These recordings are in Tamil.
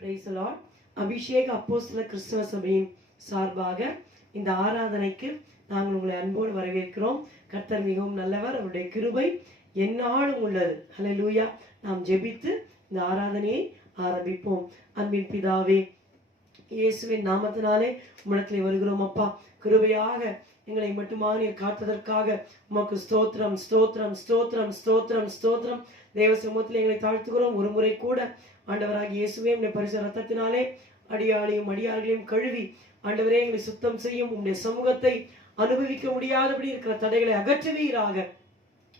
Praise the Lord. அபிஷேக அப்போஸ்தல கிறிஸ்தவ சபையின் சார்பாக இந்த ஆராதனைக்கு நாங்கள் உங்களை அன்போடு வரவேற்கிறோம். கர்த்தர் மிகவும் நல்லவர், அவருடைய கிருபை எந்நாளும் உள்ளது. ஹல்லேலூயா. நாம் ஜெபித்து இந்த ஆராதனையை ஆரம்பிப்போம். அன்பின் பிதாவே, இயேசுவின் நாமத்தினாலே உம்மிடத்திலே வருகிறோம் அப்பா. கிருபையாக எங்களை மட்டுமாக நீர் காத்ததற்காக உமக்கு ஸ்தோத்திரம், ஸ்தோத்திரம், ஸ்தோத்திரம், ஸ்தோத்திரம், ஸ்தோத்திரம். தேவ சமூகத்தில் எங்களை தாழ்த்துகிறோம். ஒரு முறை கூட ஆண்டவராகிய இயேசுவே, உம்முடைய பரிசுத்த இரத்தத்தினாலே அடியாளையும் அடியார்களையும் கழுவி ஆண்டவரே எங்களை சுத்தம் செய்யும். உம்முடைய சமூகத்தை அனுபவிக்க முடியாதபடி இருக்கிற தடைகளை அகற்றுவீராக.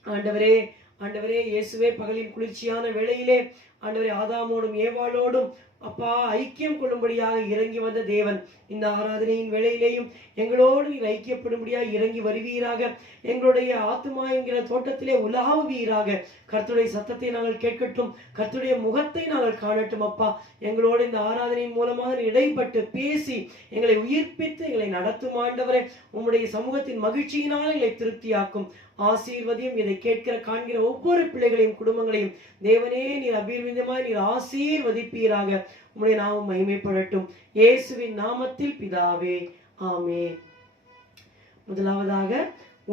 ஆண்டவரே, ஆண்டவரே இயேசுவே, பகலின் குளிர்ச்சியான வேளையிலே ஆண்டவரே ஆதாமோடும் ஏவாளோடும் அப்பா ஐக்கியம் கொள்ளும்படியாக இறங்கி வந்த தேவன், இந்த ஆராதனையின் வேளையிலேயும் எங்களோடு நீர் ஐக்கியப்படும்படியாக இறங்கி வருவீராக. எங்களுடைய ஆத்துமா என்கிற தோட்டத்திலே உலாவுவீராக. கர்த்தருடைய சத்தத்தை நாங்கள் கேட்கட்டும், கர்த்தருடைய முகத்தை நாங்கள் காணட்டும் அப்பா. எங்களோடு இந்த ஆராதனையின் மூலமாக இடைப்பட்டு பேசி எங்களை உயிர்ப்பித்து எங்களை நடத்தும் ஆண்டவரே. உம்முடைய சமூகத்தின் மகிழ்ச்சியினால் எங்களை திருப்தியாக்கும். ஆசீர்வதியும். இதை கேட்கிற காண்கிற ஒவ்வொரு பிள்ளைகளையும் குடும்பங்களையும் தேவனே நீர் அபீர்விதமாய் நீர் ஆசீர்வதிப்பீராக. உம்முடைய நாமம் மகிமைப்படட்டும். இயேசுவின் நாமத்தில் பிதாவே, ஆமென். முதலாவதாக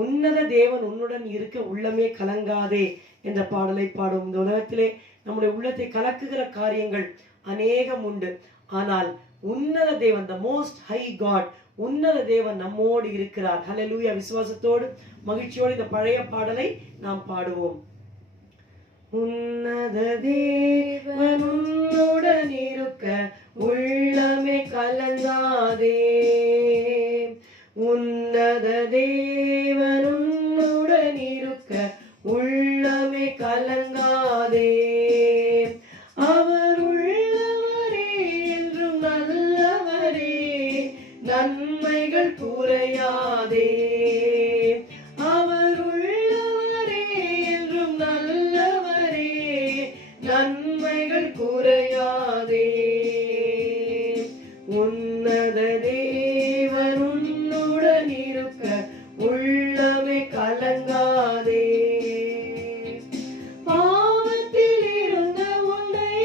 உன்னத தேவன் உன்னுடன் இருக்க உள்ளமே கலங்காதே என்ற பாடலை பாடும். இந்த உலகத்திலே நம்முடைய உள்ளத்தை கலக்குகிற காரியங்கள் அநேகம் உண்டு. ஆனால் உன்னத தேவன், the most high God, உன்னத தேவன் நம்மோடு இருக்கிறார். ஹல்லேலூயா. விசுவாசத்தோடு மகிழ்ச்சியோடு இந்த பழைய பாடலை நாம் பாடுவோம். உன்னத தேவன் உன்னுடன் இருக்க உள்ளமே கலங்காதே. உன்னத தேவன் உன்னுடன் இருக்க உள்ளமே கலங்காதே. அவர் உள்ளவரே என்றும் நல்லவரே, நன்மைகள் குறையாதே. அவர் உள்ளவரே என்றும் நல்லவரே, நன்மைகள் குறையாதே. உன்னத தேவன் உன்னுடன் இருக்க உள்ளமே கலங்காதே. பாவத்தில் இருந்த உன்னை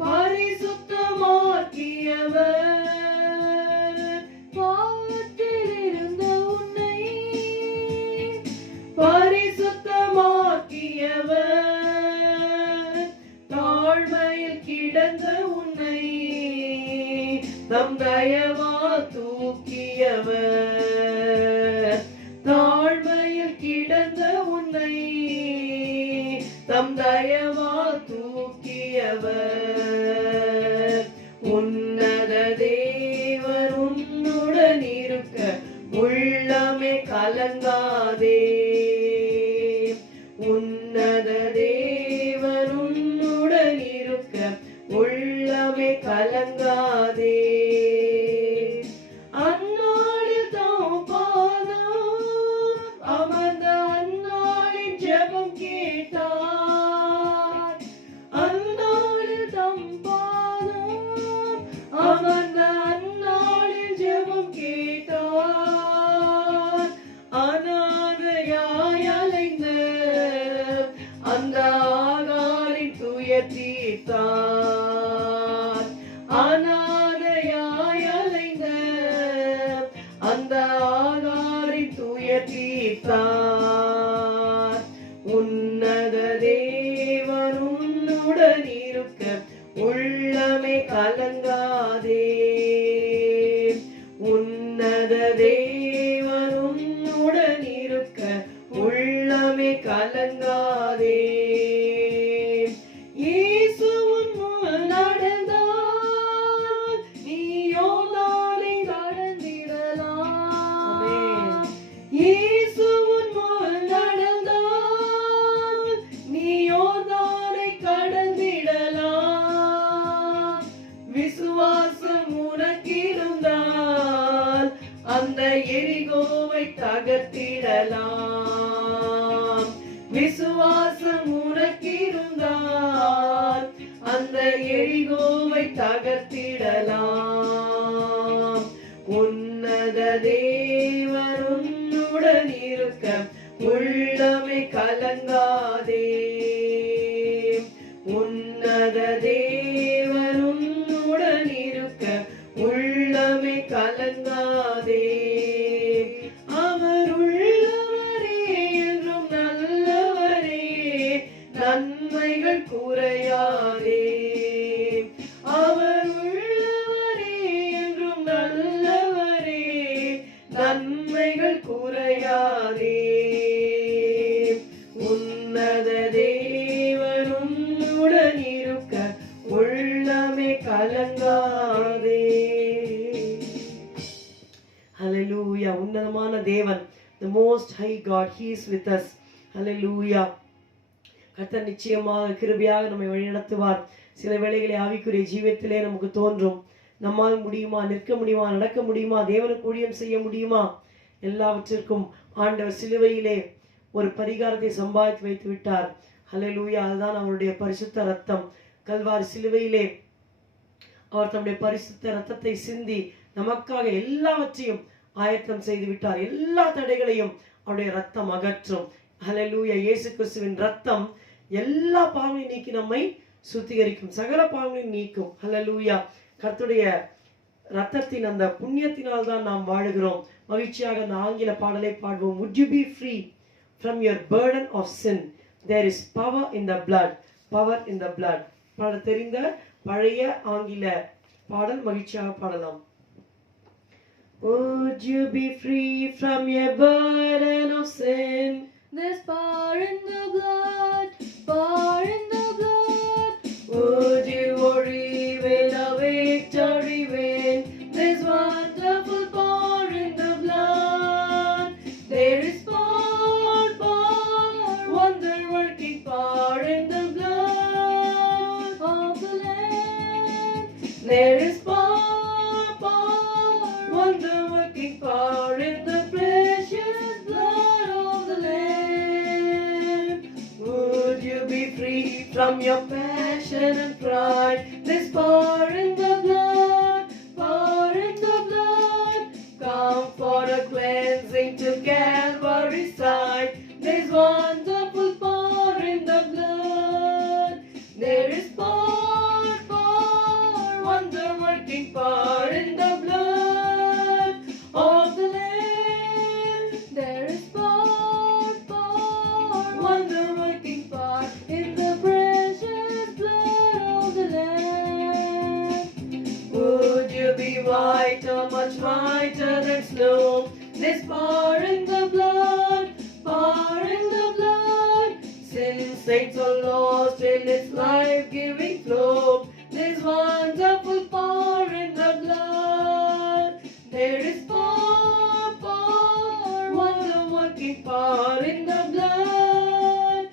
பரிசுத்தமாக்கியவர், பாவத்தில் இருந்த உன்னை பரிசுத்தமாக்கியவர், தாழ்மையில் கிடந்த உன்னை தம் தயவால் தூக்கியவர், தாழ்மையில் கிடந்த உன்னை தம் தயவால் தூக்கியவர். உன்னத தேவன் உன்னுடன் இருக்க உள்ளமே கலங்காதே. உன்னத தேவன் உன்னுடன் இருக்க உள்ளமே கலங்காதே. அந்நாளில் தாம் பாதம் அமர்ந்த அந்நாளின் ஜெபம் கேட்டார். அந்நாளில் தம் பாதம் அமர்ந்த அந்நாளில் ஜெபம் கேட்டார். அநாதையாய் அலைந்த அந்த ஆகாரின் துயர் தீர்த்தார். அநாதையாய் அலைந்த அந்த ஆகாரின் துயர் தீர்த்தார். உன்னத தேவன் உன்னுடன் இருக்க உள்ளமே கலங்காதே. உன்னத தேவன் உன்னுடன் இருக்க உள்ளமே கலங்காதே. இயேசு உன் முன் நடந்தால் நீயோ நாளை நடந்திடலாம். இயேசு உன் முன் நடந்தால் நீயோ நாளை கடந்திடலாம். விசுவாசம் உனக்கிருந்தால் அந்த எரிகோவை தகர்த்திடலாம். விசுவாசம் உனக்கிருந்தால் அந்த எரிகோவை தகர்த்திடலாம். உன்னத தேவன் உன்னுடன் இருக்க உள்ளமே கலங்காதே. உன்னத தேவன் most high God, he is with us. Hallelujah. கர்த்தர் நிச்சயமாக கிருபையாக நம்மை வழிநடத்துவார். சில வேளைகளை ஆவிக்குரிய ஜீவியத்திலே நமக்கு தோன்றும், நம்மால் முடியுமா, நிற்க முடியுமா, நடக்க முடியுமா, தேவனுக்கு ஊழியம் செய்ய முடியுமா? எல்லாவற்றிற்கும் ஆண்டவர் சிலுவையிலே ஒரு பரிகாரத்தை சம்பாதித்து வைத்து விட்டார். ஹல்லேலூயா. அதுதான் அவருடைய பரிசுத்த ரத்தம். கல்வாரி சிலுவையிலே அவர் தம்முடைய பரிசுத்த ரத்தத்தை சிந்தி நமக்காக எல்லாவற்றையும் ஆயத்தம் செய்து விட்டார். எல்லா தடைகளையும் அவருடைய ரத்தம் அகற்றும். ஹல்லேலூயா. இயேசு கிறிஸ்துவின் ரத்தம் எல்லா பாவங்களையும் நீக்கி நம்மை சுத்திகரிக்கும், சகல பாவங்களையும் நீக்கும். ஹல்லேலூயா. கர்த்தருடைய ரத்தத்தின் அந்த புண்ணியத்தினால் தான் நாம் வாழுகிறோம். மகிழ்ச்சியாக அந்த ஆங்கில பாடலை பாடுவோம். Would you be free from your burden of sin? There is power in the blood. Power in the blood. பாட தெரிந்த பழைய ஆங்கில பாடல் மகிழ்ச்சியாக பாடலாம். Would you be free from your burden of sin? There's power in the blood, power in the blood. Would you worry when a victory win? There's wonderful power in the blood. There is power, power, wonder-working power in the blood of the Lamb. There is power, power, wonder-working power in the precious blood of the Lamb. Would you be free from your passion and pride? There's power in the blood, power in the blood. Come for a cleansing to Calvary's side. There's wonderful power in the blood. There is power, power, wonder-working power in the blood of the Lamb. There is power, power, wonder-working power in the precious blood of the Lamb. Would you be whiter, much whiter than snow? There's power in the blood, power in the blood. Sin saints are lost in its life-giving flow. There's wonderful power in the blood. There is power, power, wonder-working power in the blood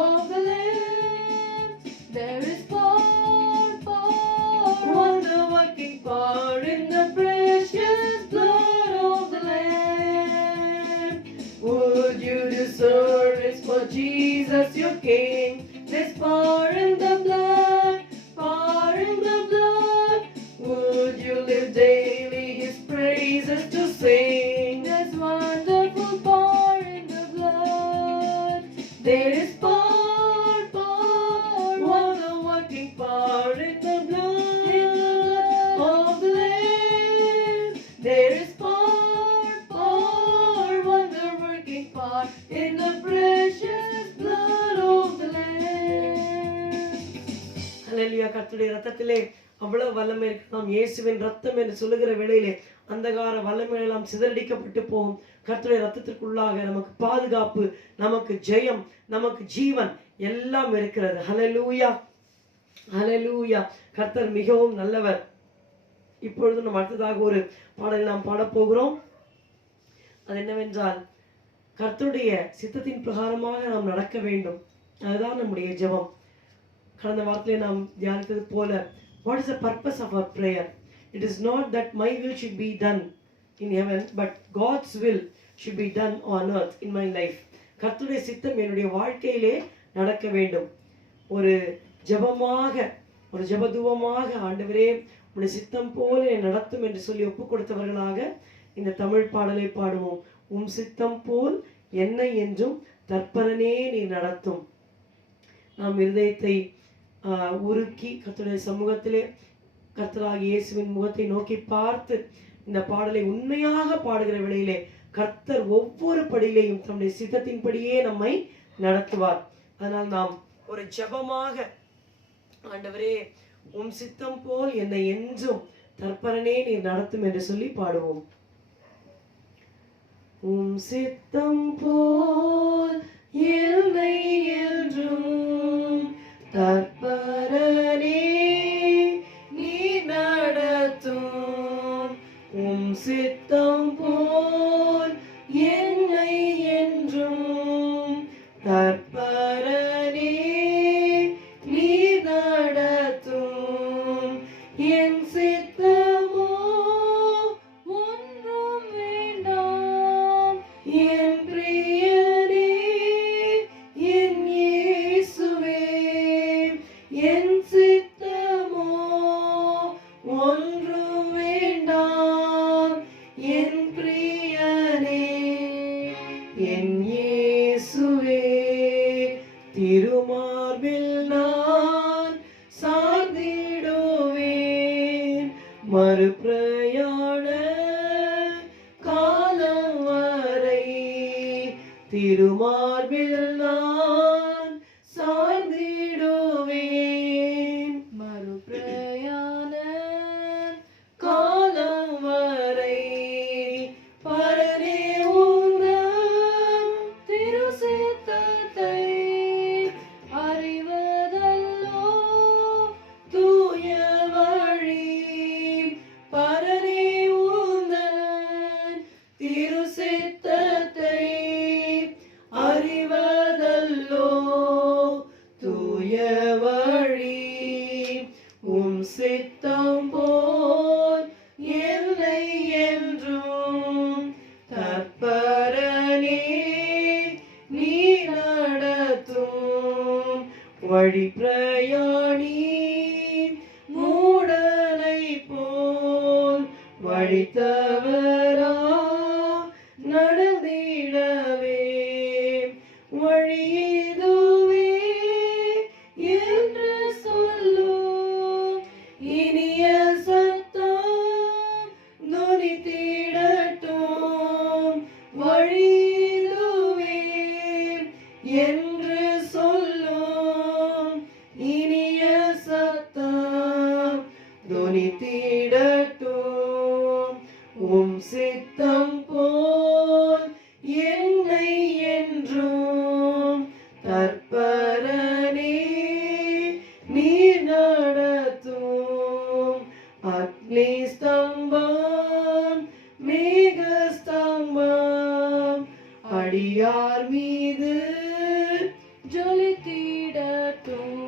of the Lamb. There is power, power, wonder-working power in the precious blood of the Lamb. Would you do service for Jesus your King? There's power in the blood, power in the blood. Would you live daily his praises to sing? There's wonderful power in the blood. There is power, power, wonder-working power in the blood of the Lamb. There is power, power, wonder-working power in the precious blood of the Lamb. ஹல்லேலூயா. கர்த்தருடைய ரத்தத்திலே அவ்வளவு வல்லமை இருக்கு. நாம் இயேசுவின் ரத்தம் என்று சொல்லுகிற வேளையிலே அந்தகார வல்லமை எல்லாம் சிதறடிக்கப்பட்டு போகும். கர்த்தருடைய ரத்தத்திற்குள்ளாக நமக்கு பாதுகாப்பு, நமக்கு ஜெயம், நமக்கு ஜீவன் எல்லாம் இருக்கிறது. ஹல்லேலூயா, ஹல்லேலூயா. கர்த்தர் மிகவும் நல்லவர். இப்பொழுது நம்ம அடுத்ததாக ஒரு பாடலை நாம் பாடப் போகிறோம். அது என்னவென்றால், கர்த்தருடைய சித்தத்தின் பிரகாரமாக நாம் நடக்க வேண்டும். அதுதான் நம்முடைய ஜெபம். கடந்த வாரத்திலே நாம் தியானித்தது போல, what is the purpose of our prayer? It is not that my will should be done in heaven, but God's will should be done on earth in my life. கர்த்தருடைய சித்தம் என்னுடைய வாழ்க்கையிலே நடக்க வேண்டும். ஒரு ஜெபமாக, ஒரு ஜெபதூபமாக, ஆண்டவரே உம்முடைய சித்தம் போல நடத்தும் என்று சொல்லி ஒப்பு கொடுத்தவர்களாக இந்த தமிழ் பாடலை பாடுவோம். உம் சித்தம் போல் என்னை என்றும் தற்பரனே நீ நடத்தும். நாம் இருதயத்தை உருக்கி கர்த்தருடைய சமூகத்திலே கர்த்தராகிய இயேசுவின் முகத்தை நோக்கி பார்த்து இந்த பாடலை உண்மையாக பாடுகிற வேளையிலே கர்த்தர் ஒவ்வொரு படியிலையும் தம்முடைய சித்தத்தின்படியே நம்மை நடத்துவார். அதனால் நாம் ஒரு ஜெபமாக, ஆண்டவரே உம் சித்தம் போல் என்னை என்றும் தற்பரனே நீ நடத்தும் என்று சொல்லி பாடுவோம். உம் சித்தம் போல் என்னை என்றும் தற்பரனே நீ நடத்தும். உம் சித்தம் போல் என்னை மறுபிரயாண காலம் வரை திருமார்பில் நான் சாய்ந்திடுவேன். மறுபிரயாண காலம் வரை பரனே உந்தன் திருசித்தத்தை அறிவதல்லோ தூய வழி. பரனே உந்தன் திருசித்தத்தை அறிவதல்லோ தூய வழி. உம் சித்தம் போல் என்னை என்றும் தற்பரனே நீ நடத்தும் வழி. பிரயாணி மூடனை போல் வழி தவறா நடந்திடவே வழி இதுவே என்று சொல்லும் இனிய சத்தம் நொனித்திடட்டும். வழி இதுவே என்று சொல்லும் இனிய சத்தம் நொனித்திடட்டும். உம் சித்தம் போல் என்னை என்றும் தற்பரனே நீ நடத்தும். அக்னி ஸ்தம்பம் மேக ஸ்தம்பம் அடியார் மீது ஜொலித்திடட்டும்.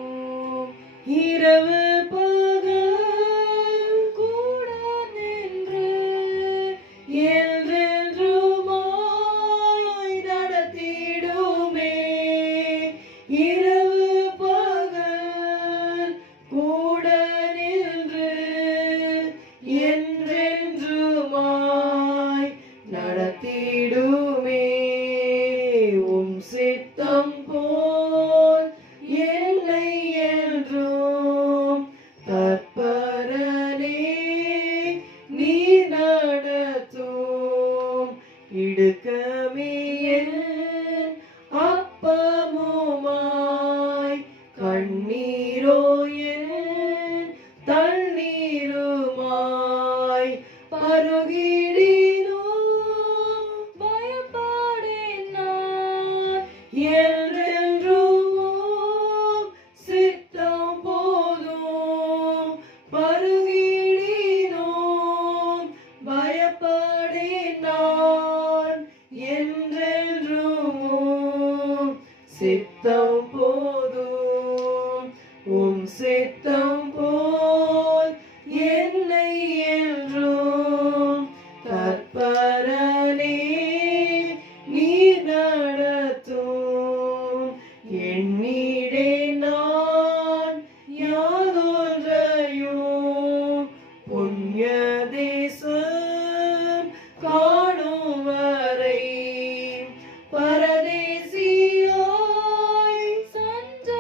இரவு பகல் கூட நின்று என்றென்றுமாய் நடத்திடுமே. இரவு பகல் கூட நின்று என்றென்றுமாய் நடத்திடுமே. உம் சித்தம் போல் என்னை என்றும் தற்பரனே நீ நடத்தும். இடுக்கமே என் அப்பமுமாய் கண்ணீரோ என் தண்ணீருமாய் பருகிடினோ பயப்படேன் நான் என்றென்றும் சித்தம் போதும். பருகிடினோ பயப்படேன் நான் என்றென்றும் சித்தம் போதும். உம் சித்தம் போல் என்னை என்றும் தற்பரனே நீ நடத்தும். எண்ணிடே நான் யாதொன்றையும் புண்ணிய தேசம் காணும் வரை பரதேசியாய்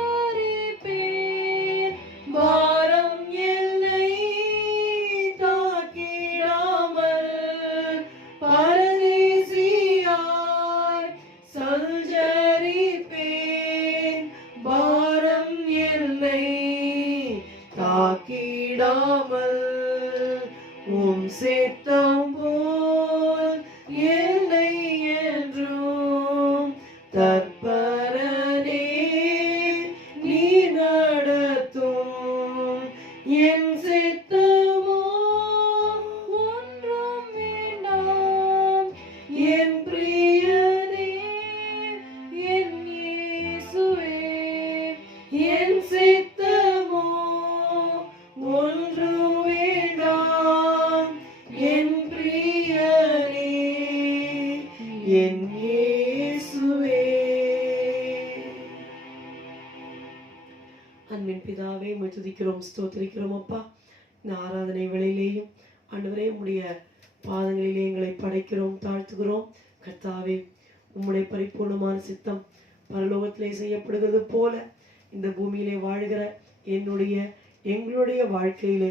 சஞ்சரிப்பேன். பாரம் என்னை தாக்கிடாமல் பரதேசியாய் சஞ்சரிப்பேன். பாரம் என்னை தாக்கிடாமல் உம் சித்தம் போல் என்னை என்றும் தற்பரனே நீ நடத்தும். என் சித்தமோ ஒன்றும் வேண்டாம் என் பிரியனே என் இயேசுவே. என் சித்தமோ ஒன்று வேண்டாம் என் பிரியனே என் இயேசுவே. அன்பின் பிதாவே உம்மை துதிக்கிறோம் ஸ்தோத்திரிக்கிறோம் அப்பா. இந்த ஆராதனை வேளையிலேயும் ஆண்டவரே உம்முடைய பாதங்களிலே எங்களை படைக்கிறோம் தாழ்த்துகிறோம். கர்த்தாவே உம்முடைய பரிபூர்ணமான சித்தம் பரலோகத்திலே செய்யப்படுகிறது போல இந்த பூமியிலே வாழ்கிற எங்களுடைய வாழ்க்கையிலே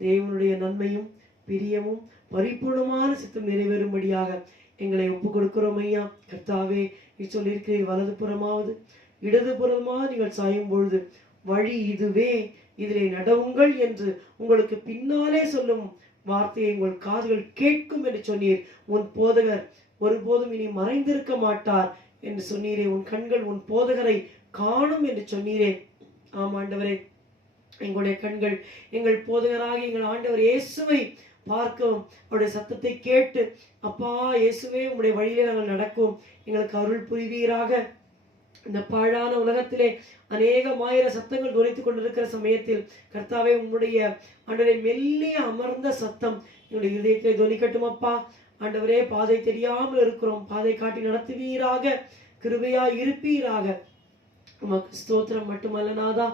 தேவனுடைய நன்மையும் பிரியமும் பரிபூர்ணமான சித்தம் நிறைவேறும்படியாக எங்களை ஒப்புக் கொடுக்கிறோம் ஐயா. கர்த்தாவே, நீ சொல்லியிருக்கிறீர், வலது புறமாவது இடது புறமாவது நீங்கள் சாயும் பொழுது வழி இதுவே, இதிலே நடவுங்கள் என்று உங்களுக்கு பின்னாலே சொல்லும் வார்த்தையை உங்கள் காதுகள் கேட்கும் என்று சொன்னீர். உன் போதகர் ஒருபோதும் இனி மறைந்திருக்க மாட்டார் என்று சொன்னீரே. உன் கண்கள் உன் போதகரை காணும் என்று சொன்னீரே. ஆம் ஆண்டவரே, எங்களுடைய கண்கள் எங்கள் போதகராக எங்கள் ஆண்டவர் இயேசுவை பார்க்கவும், அவருடைய சத்தத்தை கேட்டு, அப்பா இயேசுவே உங்களுடைய வழியிலே நாங்கள் நடக்கும் எங்களுக்கு அருள் புரிவீராக. இந்த பாழான உலகத்திலே அநேகமாயிர சத்தங்கள் துரைத்துக் கொண்டிருக்கிற சமயத்தில் கர்த்தாவே, உம்முடைய ஆண்டவரை மெல்லிய அமர்ந்த சத்தம் என்னுடைய இதயத்திலே துணிக்கட்டும் அப்பா. ஆண்டவரே, பாதை தெரியாமல் இருக்கிறோம், பாதை காட்டி நடத்துவீராக, கிருபையா இருப்பீராக. உமக்கு ஸ்தோத்திரம் மட்டுமல்ல நாதா.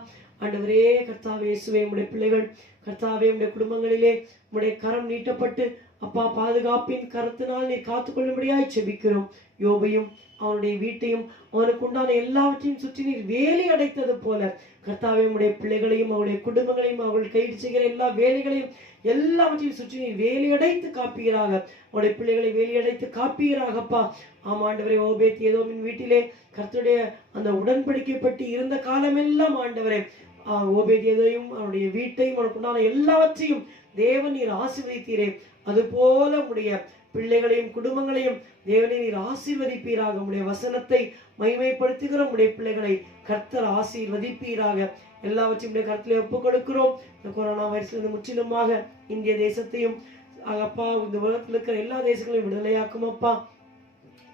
ஆண்டவரே கர்த்தாவே, இயேசுவே உம்முடைய பிள்ளைகள் கர்த்தாவே, உம்முடைய குடும்பங்களிலே உம்முடைய கரம் நீட்டப்பட்டு அப்பா பாதுகாப்பின் கரத்தினால் நீர் காத்துக்கொள்ளும்படியாய் செபிக்கிறோம். யோபையும் அவனுடைய வீட்டையும் அவனுக்கு உண்டான எல்லாவற்றையும் சுற்றி நீர் வேலி அடைத்தது போல கர்த்தாவே, உம்முடைய பிள்ளைகளையும் அவருடைய குடும்பங்களையும் அவர்கள் கைது செய்கிற எல்லா வேலைகளையும் எல்லாவற்றையும் சுற்றி நீர் வேலி அடைத்து காப்பீராக. அவருடைய பிள்ளைகளை வேலி அடைத்து காப்பீராகப்பா. ஆமாண்டவரே, ஓபேத் ஏதோமின் வீட்டிலே கர்த்தருடைய அந்த உடன்படிக்கை பற்றி இருந்த காலமெல்லாம் ஆண்டவரே, ஓபேத் ஏதோயும் அவருடைய வீட்டையும் அவனுக்கு உண்டான எல்லாவற்றையும் தேவன் நீர் ஆசீர்வதித்தீரே. அது போல உடைய பிள்ளைகளையும் குடும்பங்களையும் தேவனை நீர் ஆசீர்வதிப்பீராக. உடைய வசனத்தை மகிமைப்படுத்துகிற உடைய பிள்ளைகளை கர்த்தர் ஆசீர்வதிப்பீராக. எல்லாவற்றையும் உடைய கருத்திலே ஒப்புக் கொடுக்கிறோம். இந்த கொரோனா வைரஸ்ல முற்றிலுமாக இந்திய தேசத்தையும் அப்பா, இந்த உலகத்தில் இருக்கிற எல்லா தேசங்களையும் விடுதலையாக்கும் அப்பா.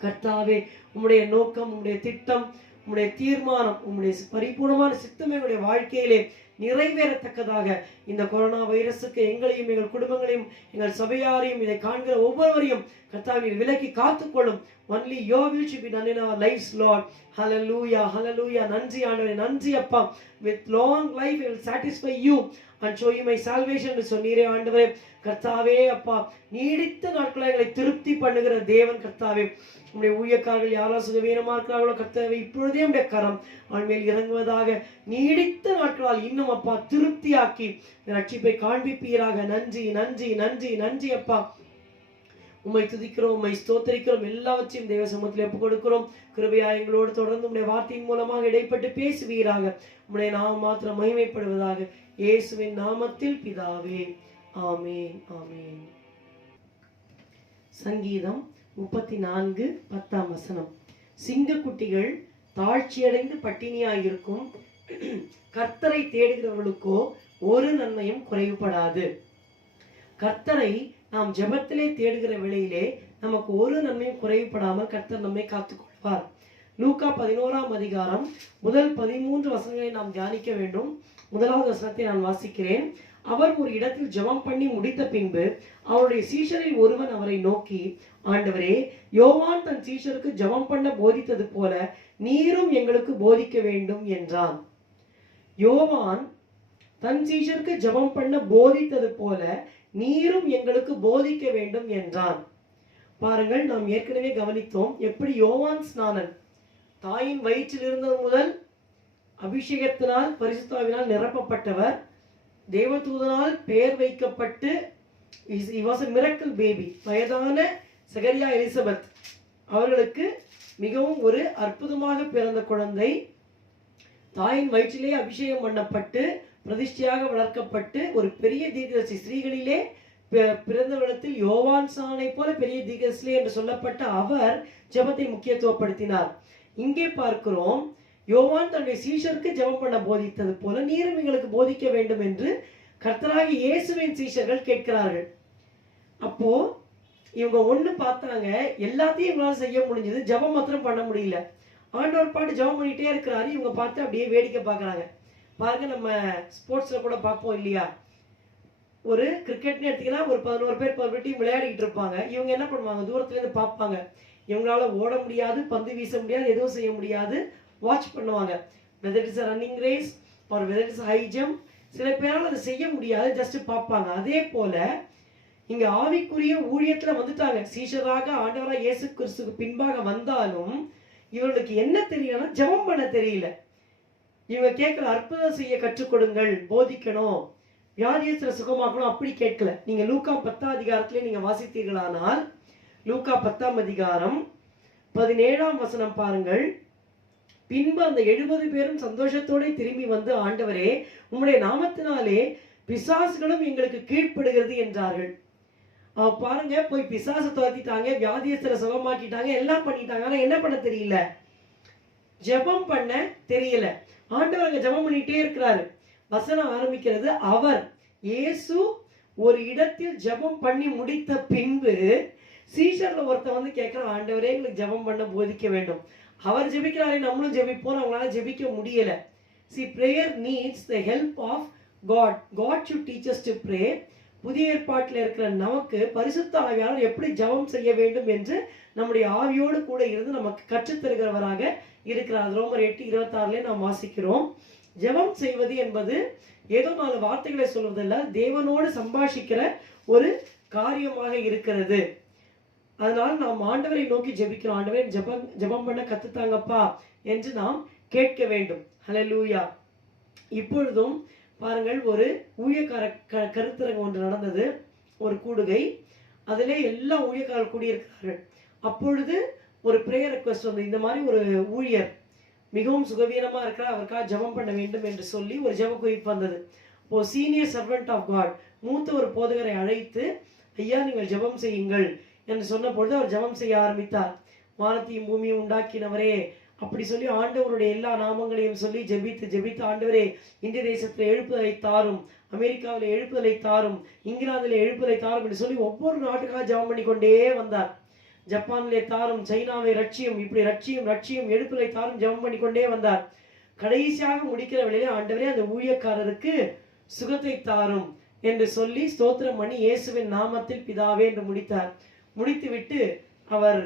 கர்த்தாவே, உம்முடைய நோக்கம், உம்முடைய திட்டம், உம்முடைய தீர்மானம், உம்முடைய பரிபூர்ணமான சித்தம் எங்களுடைய வாழ்க்கையிலே நிறைவேறத்தக்கதாக இந்த கொரோனா வைரஸுக்கு எங்களையும் எங்கள் குடும்பங்களையும் எங்கள் சபையாரையும் இதை காண்கிற ஒவ்வொருவரையும் கர்த்தாவே விலக்கி காத்துக்கொள்ளும். Only your will should be done in our lives, Lord. Hallelujah, hallelujah. நன்றி ஆண்டவரே, நன்றி அப்பா. With long life I will satisfy you and show you my salvation என்று சொன்னீரே ஆண்டவரே. கர்த்தாவே அப்பா, நீடித்த நாட்களை எங்களை திருப்தி பண்ணுகிற தேவன் கர்த்தாவே, உம்முடைய ஊழியக்காரர்கள் யாரா சுகவீனமா இருக்கிறார்களோ கர்த்தாவே, இப்பொழுதே உம்முடைய கரம் அவன் மேல் இறங்குவதாக. நீடித்த நாட்களால் இன்னும் அப்பா திருப்தியாக்கி ரட்சிப்பை காண்பிப்பீராக. நன்றி நன்றி நன்றி நன்றி அப்பா. உம்மை துதிக்கிறோம், உம்மை ஸ்தோத்திரிக்கிறோம். எல்லாவற்றையும் தேவ சமூகத்தில் ஒப்புக் கொடுக்கிறோம். கிருபையா எங்களோடு தொடர்ந்து உம்முடைய வார்த்தையின் மூலமாக இடைப்பட்டு பேசுவீராக. உம்முடைய நாமம் மாத்திரம் மகிமைப்படுவதாக. இயேசுவின் நாமத்தில் பிதாவே, ஆமேன் ஆமேன். சங்கீதம் 34:10 சிங்கக்குட்டிகள் தாழ்ச்சியடைந்து பட்டினியாயிருக்கும், கர்த்தரை தேடுகிறவர்களுக்கோ ஒரு நன்மையும் குறைவுபடாது. கர்த்தரை நாம் ஜெபத்திலே தேடுகிற வேளையிலே நமக்கு ஒரு நன்மையும் குறைவுபடாமல் கர்த்தர் நம்மை காத்துக்கொள்வார். லூக்கா 11 முதல் 13 வசனங்களை நாம் தியானிக்க வேண்டும். முதலாவது வசனத்தை நான் வாசிக்கிறேன். அவர் ஒரு இடத்தில் ஜெபம் பண்ணி முடித்த பின்பு அவருடைய சீஷரில் ஒருவன் அவரை நோக்கி, ஆண்டவரே, யோவான் தன் சீஷருக்கு ஜெபம் பண்ண போதித்தது போல நீரும் எங்களுக்கு போதிக்க வேண்டும் என்றான். யோவான் தன் சீஷருக்கு ஜெபம் பண்ண போதித்தது போல நீரும் எங்களுக்கு போதிக்க வேண்டும் என்றான். பாருங்கள், நாம் ஏற்கனவே கவனித்தோம் எப்படி யோவான் ஸ்நானன் தாயின் வயிற்றில் இருந்தது முதல் அபிஷேகத்தினால் பரிசுத்தாவினால் நிரப்பப்பட்டவர், தேவதூதனால் பெயர் வைக்கப்பட்டு he was a miracle baby. வயதான சகரியா எலிசபெத் அவர்களுக்கு மிகவும் ஒரு அற்புதமாக பிறந்த குழந்தை தாயின் வயிற்றிலே அபிஷேகம் பண்ணப்பட்டு பிரதிஷ்டையாக வளர்க்கப்பட்டு ஒரு பெரிய தீர்க்கதரிசி, ஸ்திரீகளிலே பிறந்தவரிடத்தில் யோவான் ஸ்நானனை போல பெரிய தீர்க்கதரிசி என்று சொல்லப்பட்ட அவர் ஜெபத்தை முக்கியத்துவப்படுத்தினார். இங்கே பார்க்கிறோம், யோவான் தன்னுடைய சீஷருக்கு ஜெபம் பண்ண போதித்தது போல நீரும் எங்களுக்கு போதிக்க வேண்டும் என்று கர்த்தராகிய இயேசுவின் சீஷர்கள் கேட்கிறார்கள். அப்போ இவங்க ஒண்ணு பார்த்தாங்க, எல்லாத்தையும் இவங்களால செய்ய முடிஞ்சது, ஜெபம் மாத்திரம் பண்ண முடியல. ஆண்டவர் பாட்டு ஜெபம் பண்ணிட்டே இருக்கிறாரு, இவங்க பார்த்து அப்படியே வேடிக்கை பார்க்கறாங்க. பாருங்க, நம்ம ஸ்போர்ட்ஸ்ல கூட பார்ப்போம் இல்லையா, ஒரு கிரிக்கெட்னு எடுத்தீங்கன்னா ஒரு 11 பேர் 10 டீம் விளையாடிட்டு இருப்பாங்க. இவங்க என்ன பண்ணுவாங்க, தூரத்துல இருந்து பார்ப்பாங்க. இவங்களால ஓட முடியாது, பந்து வீச முடியாது, எதுவும் செய்ய முடியாது, வாட்ச் பண்ணுவாங்க. whether it is a running race or whether it is a high jump, சில பேரால் அதை செய்ய முடியாது, ஜஸ்ட் பார்ப்பாங்க. அதே போல இங்க ஆவிக்குரிய ஊழியத்துல வந்துட்டாங்க, சீஷராக ஆண்டவராக இயேசு கிறிஸ்துக்கு பின்பாக வந்தாலும் இவர்களுக்கு என்ன தெரியலன்னா ஜெபம் பண்ண தெரியல. இவங்க கேட்கிற அற்புதம் செய்ய கற்றுக் கொடுங்கள், போதிக்கணும், வியாதியஸ்தரை சுகமாக்கணும் அப்படி கேட்கல. நீங்க லூக்கா 10ஆம் அதிகாரத்திலே நீங்க வாசித்தீர்களானால், லூக்கா 10ஆம் அதிகாரம் 17ஆம் வசனம் பாருங்கள். பின்பு அந்த 70 பேரும் சந்தோஷத்தோட திரும்பி வந்து, ஆண்டவரே, உம்முடைய நாமத்தினாலே பிசாசுகளும் எங்களுக்கு கீழ்ப்படுகிறது என்றார்கள். பாருங்க, போய் பிசாசை துரத்திட்டாங்க, வியாதியஸ்தரை சுகமாக்கிட்டாங்க, எல்லாம் பண்ணிட்டாங்க. ஆனா என்ன பண்ண தெரியல? ஜெபம் பண்ண தெரியல. ஆண்டவர் அங்க ஜெபம் பண்ணிட்டே இருக்கிறாரு. வசனம் ஆரம்பிக்கிறது, அவர் இயேசு ஒரு இடத்தில் ஜெபம் பண்ணி முடித்த பின்பு சீஷர்ல ஒருத்தன் வந்து கேட்கிறான், ஆண்டவரே, எங்களுக்கு ஜெபம் பண்ண போதிக்க வேண்டும். அவர் ஜெபிக்கிறாரே, நம்மளும் ஜெபிப்போம். அவங்களால ஜெபிக்க முடியல. See, prayer needs the help of God. God should teach us to pray. புதிய ஏற்பாட்டில் இருக்கிற நமக்கு பரிசுத்த ஆவியானவர் எப்படி ஜெபம் செய்ய வேண்டும் என்று நம்முடைய ஆவியோடு கூட இருந்து நமக்கு கற்றுத்தருகிறவராக இருக்கிறார். ரோமர் 8:26 நாம் வாசிக்கிறோம். ஜெபம் செய்வது என்பது ஏதோ 4 வார்த்தைகளை சொல்வதல்ல, தேவனோடு சம்பாஷிக்கிற ஒரு காரியமாக இருக்கிறது. அதனால நாம் ஆண்டவரை நோக்கி ஜெபிக்கிறோம். ஆண்டவரே, ஜெபம் பண்ண கத்துத்தாங்கப்பா என்று நாம் கேட்க வேண்டும். ஹல்லேலூயா. இப்பொழுதும் பாருங்கள், ஒரு ஊழியக்கார கருத்தரங்கம் ஒன்று நடந்தது, ஒரு கூடுகை. அதிலே எல்லா ஊழியக்காரர்கள் கூடியிருக்கிறார்கள். அப்பொழுது ஒரு பிரேயர் ரெக்வெஸ்ட் வந்து, இந்த மாதிரி ஒரு ஊழியர் மிகவும் சுகவீனமா இருக்கிறார், அவருக்காக ஜெபம் பண்ண வேண்டும் என்று சொல்லி ஒரு ஜெப குறிப்பு வந்தது. இப்போ சீனியர் சர்வெண்ட் ஆஃப் காட், மூத்த ஒரு போதகரை அழைத்து, ஐயா நீங்கள் ஜெபம் செய்யுங்கள் என்று சொன்ன பொழுது அவர் ஜெபம் செய்ய ஆரம்பித்தார். வானத்தையும் பூமியும் உண்டாக்கினவரே அப்படி சொல்லி ஆண்டவருடைய எல்லா நாமங்களையும் சொல்லி ஜெபித்து, ஆண்டவரே, இந்திய தேசத்துல எழுப்புதலை தாரும், அமெரிக்காவில் எழுப்புதலை தாரும், இங்கிலாந்துல எழுப்புதலை தாரும் என்று சொல்லி ஒவ்வொரு நாட்டுக்காக ஜெபம் பண்ணி கொண்டே வந்தார். ஜப்பானிலே தாரும், சைனாவை ரட்சியும், இப்படி ரட்சியும் எழுப்புதலை தாரும் ஜெபம் பண்ணி கொண்டே வந்தார். கடைசியாக முடிக்கிற வேளையிலே, ஆண்டவரே, அந்த ஊழியக்காரருக்கு சுகத்தை தாரும் என்று சொல்லி ஸ்தோத்திரம் பண்ணி இயேசுவின் நாமத்தில் பிதாவே என்று முடித்தார். முடித்துவிட்டு அவர்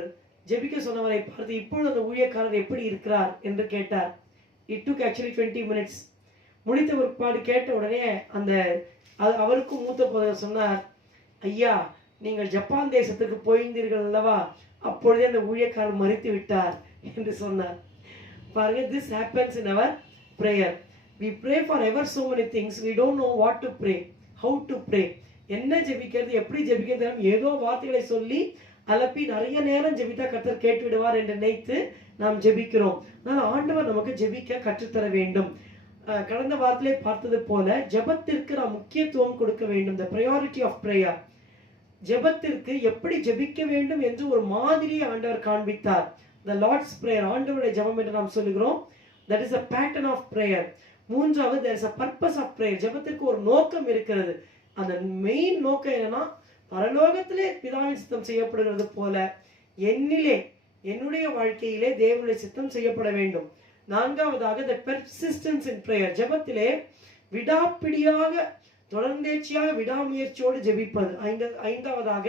ஜெபிக்க சொன்னவரை பார்த்து, இப்பொழுது அந்த ஊழியக்காரர் எப்படி இருக்கிறார் என்று கேட்டார். It took actually 20 minutes. முடித்த பிற்பாடு கேட்ட உடனே அந்த அவருக்கும் மூத்த போதகர் சொன்னார், ஐயா, நீங்கள் ஜப்பான் தேசத்துக்கு போயிருந்தீர்கள் அல்லவா, அப்பொழுதே அந்த ஊழியக்காரர் மரித்து விட்டார் என்று சொன்னார். பாருங்க, this happens in our prayer. We pray for ever so many things. We don't know what to pray, how to pray. என்ன ஜெபிக்கிறது, எப்படி ஜெபிக்கிறது, ஏதோ வார்த்தைகளை சொல்லி அலப்பி நிறைய நேரம் ஜெபித்தா கர்த்தர் கேட்டு விடுவார் என்று நினைத்து நாம் ஜெபிக்கிறோம். ஆனால் ஆண்டவர் நமக்கு ஜெபிக்க கற்றுத்தர வேண்டும். கடந்த வாரத்திலே பார்த்தது போல ஜெபத்திற்கு நாம் முக்கியத்துவம் கொடுக்க வேண்டும். the priority of prayer. ஜெபத்திற்கு எப்படி ஜெபிக்க வேண்டும் என்று ஒரு மாதிரியை ஆண்டவர் காண்பித்தார். the Lord's prayer, ஆண்டவருடைய ஜெபம் என்று நாம் சொல்லுகிறோம். that is a pattern of prayer. மூன்றாவது, there is a purpose of prayer. ஜெபத்திற்கு ஒரு நோக்கம் இருக்கிறது. அந்த மெயின் நோக்கம் என்னன்னா, பரலோகத்திலே பிதாவின் சித்தம் செய்யப்படுகிறது போல என்னிலே, என்னுடைய வாழ்க்கையிலே தேவனுடைய சித்தம் செய்யப்பட வேண்டும். நான்காவதாக, the persistence in prayer. ஜெபத்திலே விடாப்பிடியாக, தொடர்ந்தேர்ச்சியாக, விடாமுயற்சியோடு ஜெபிப்பது. ஐந்தாவதாக,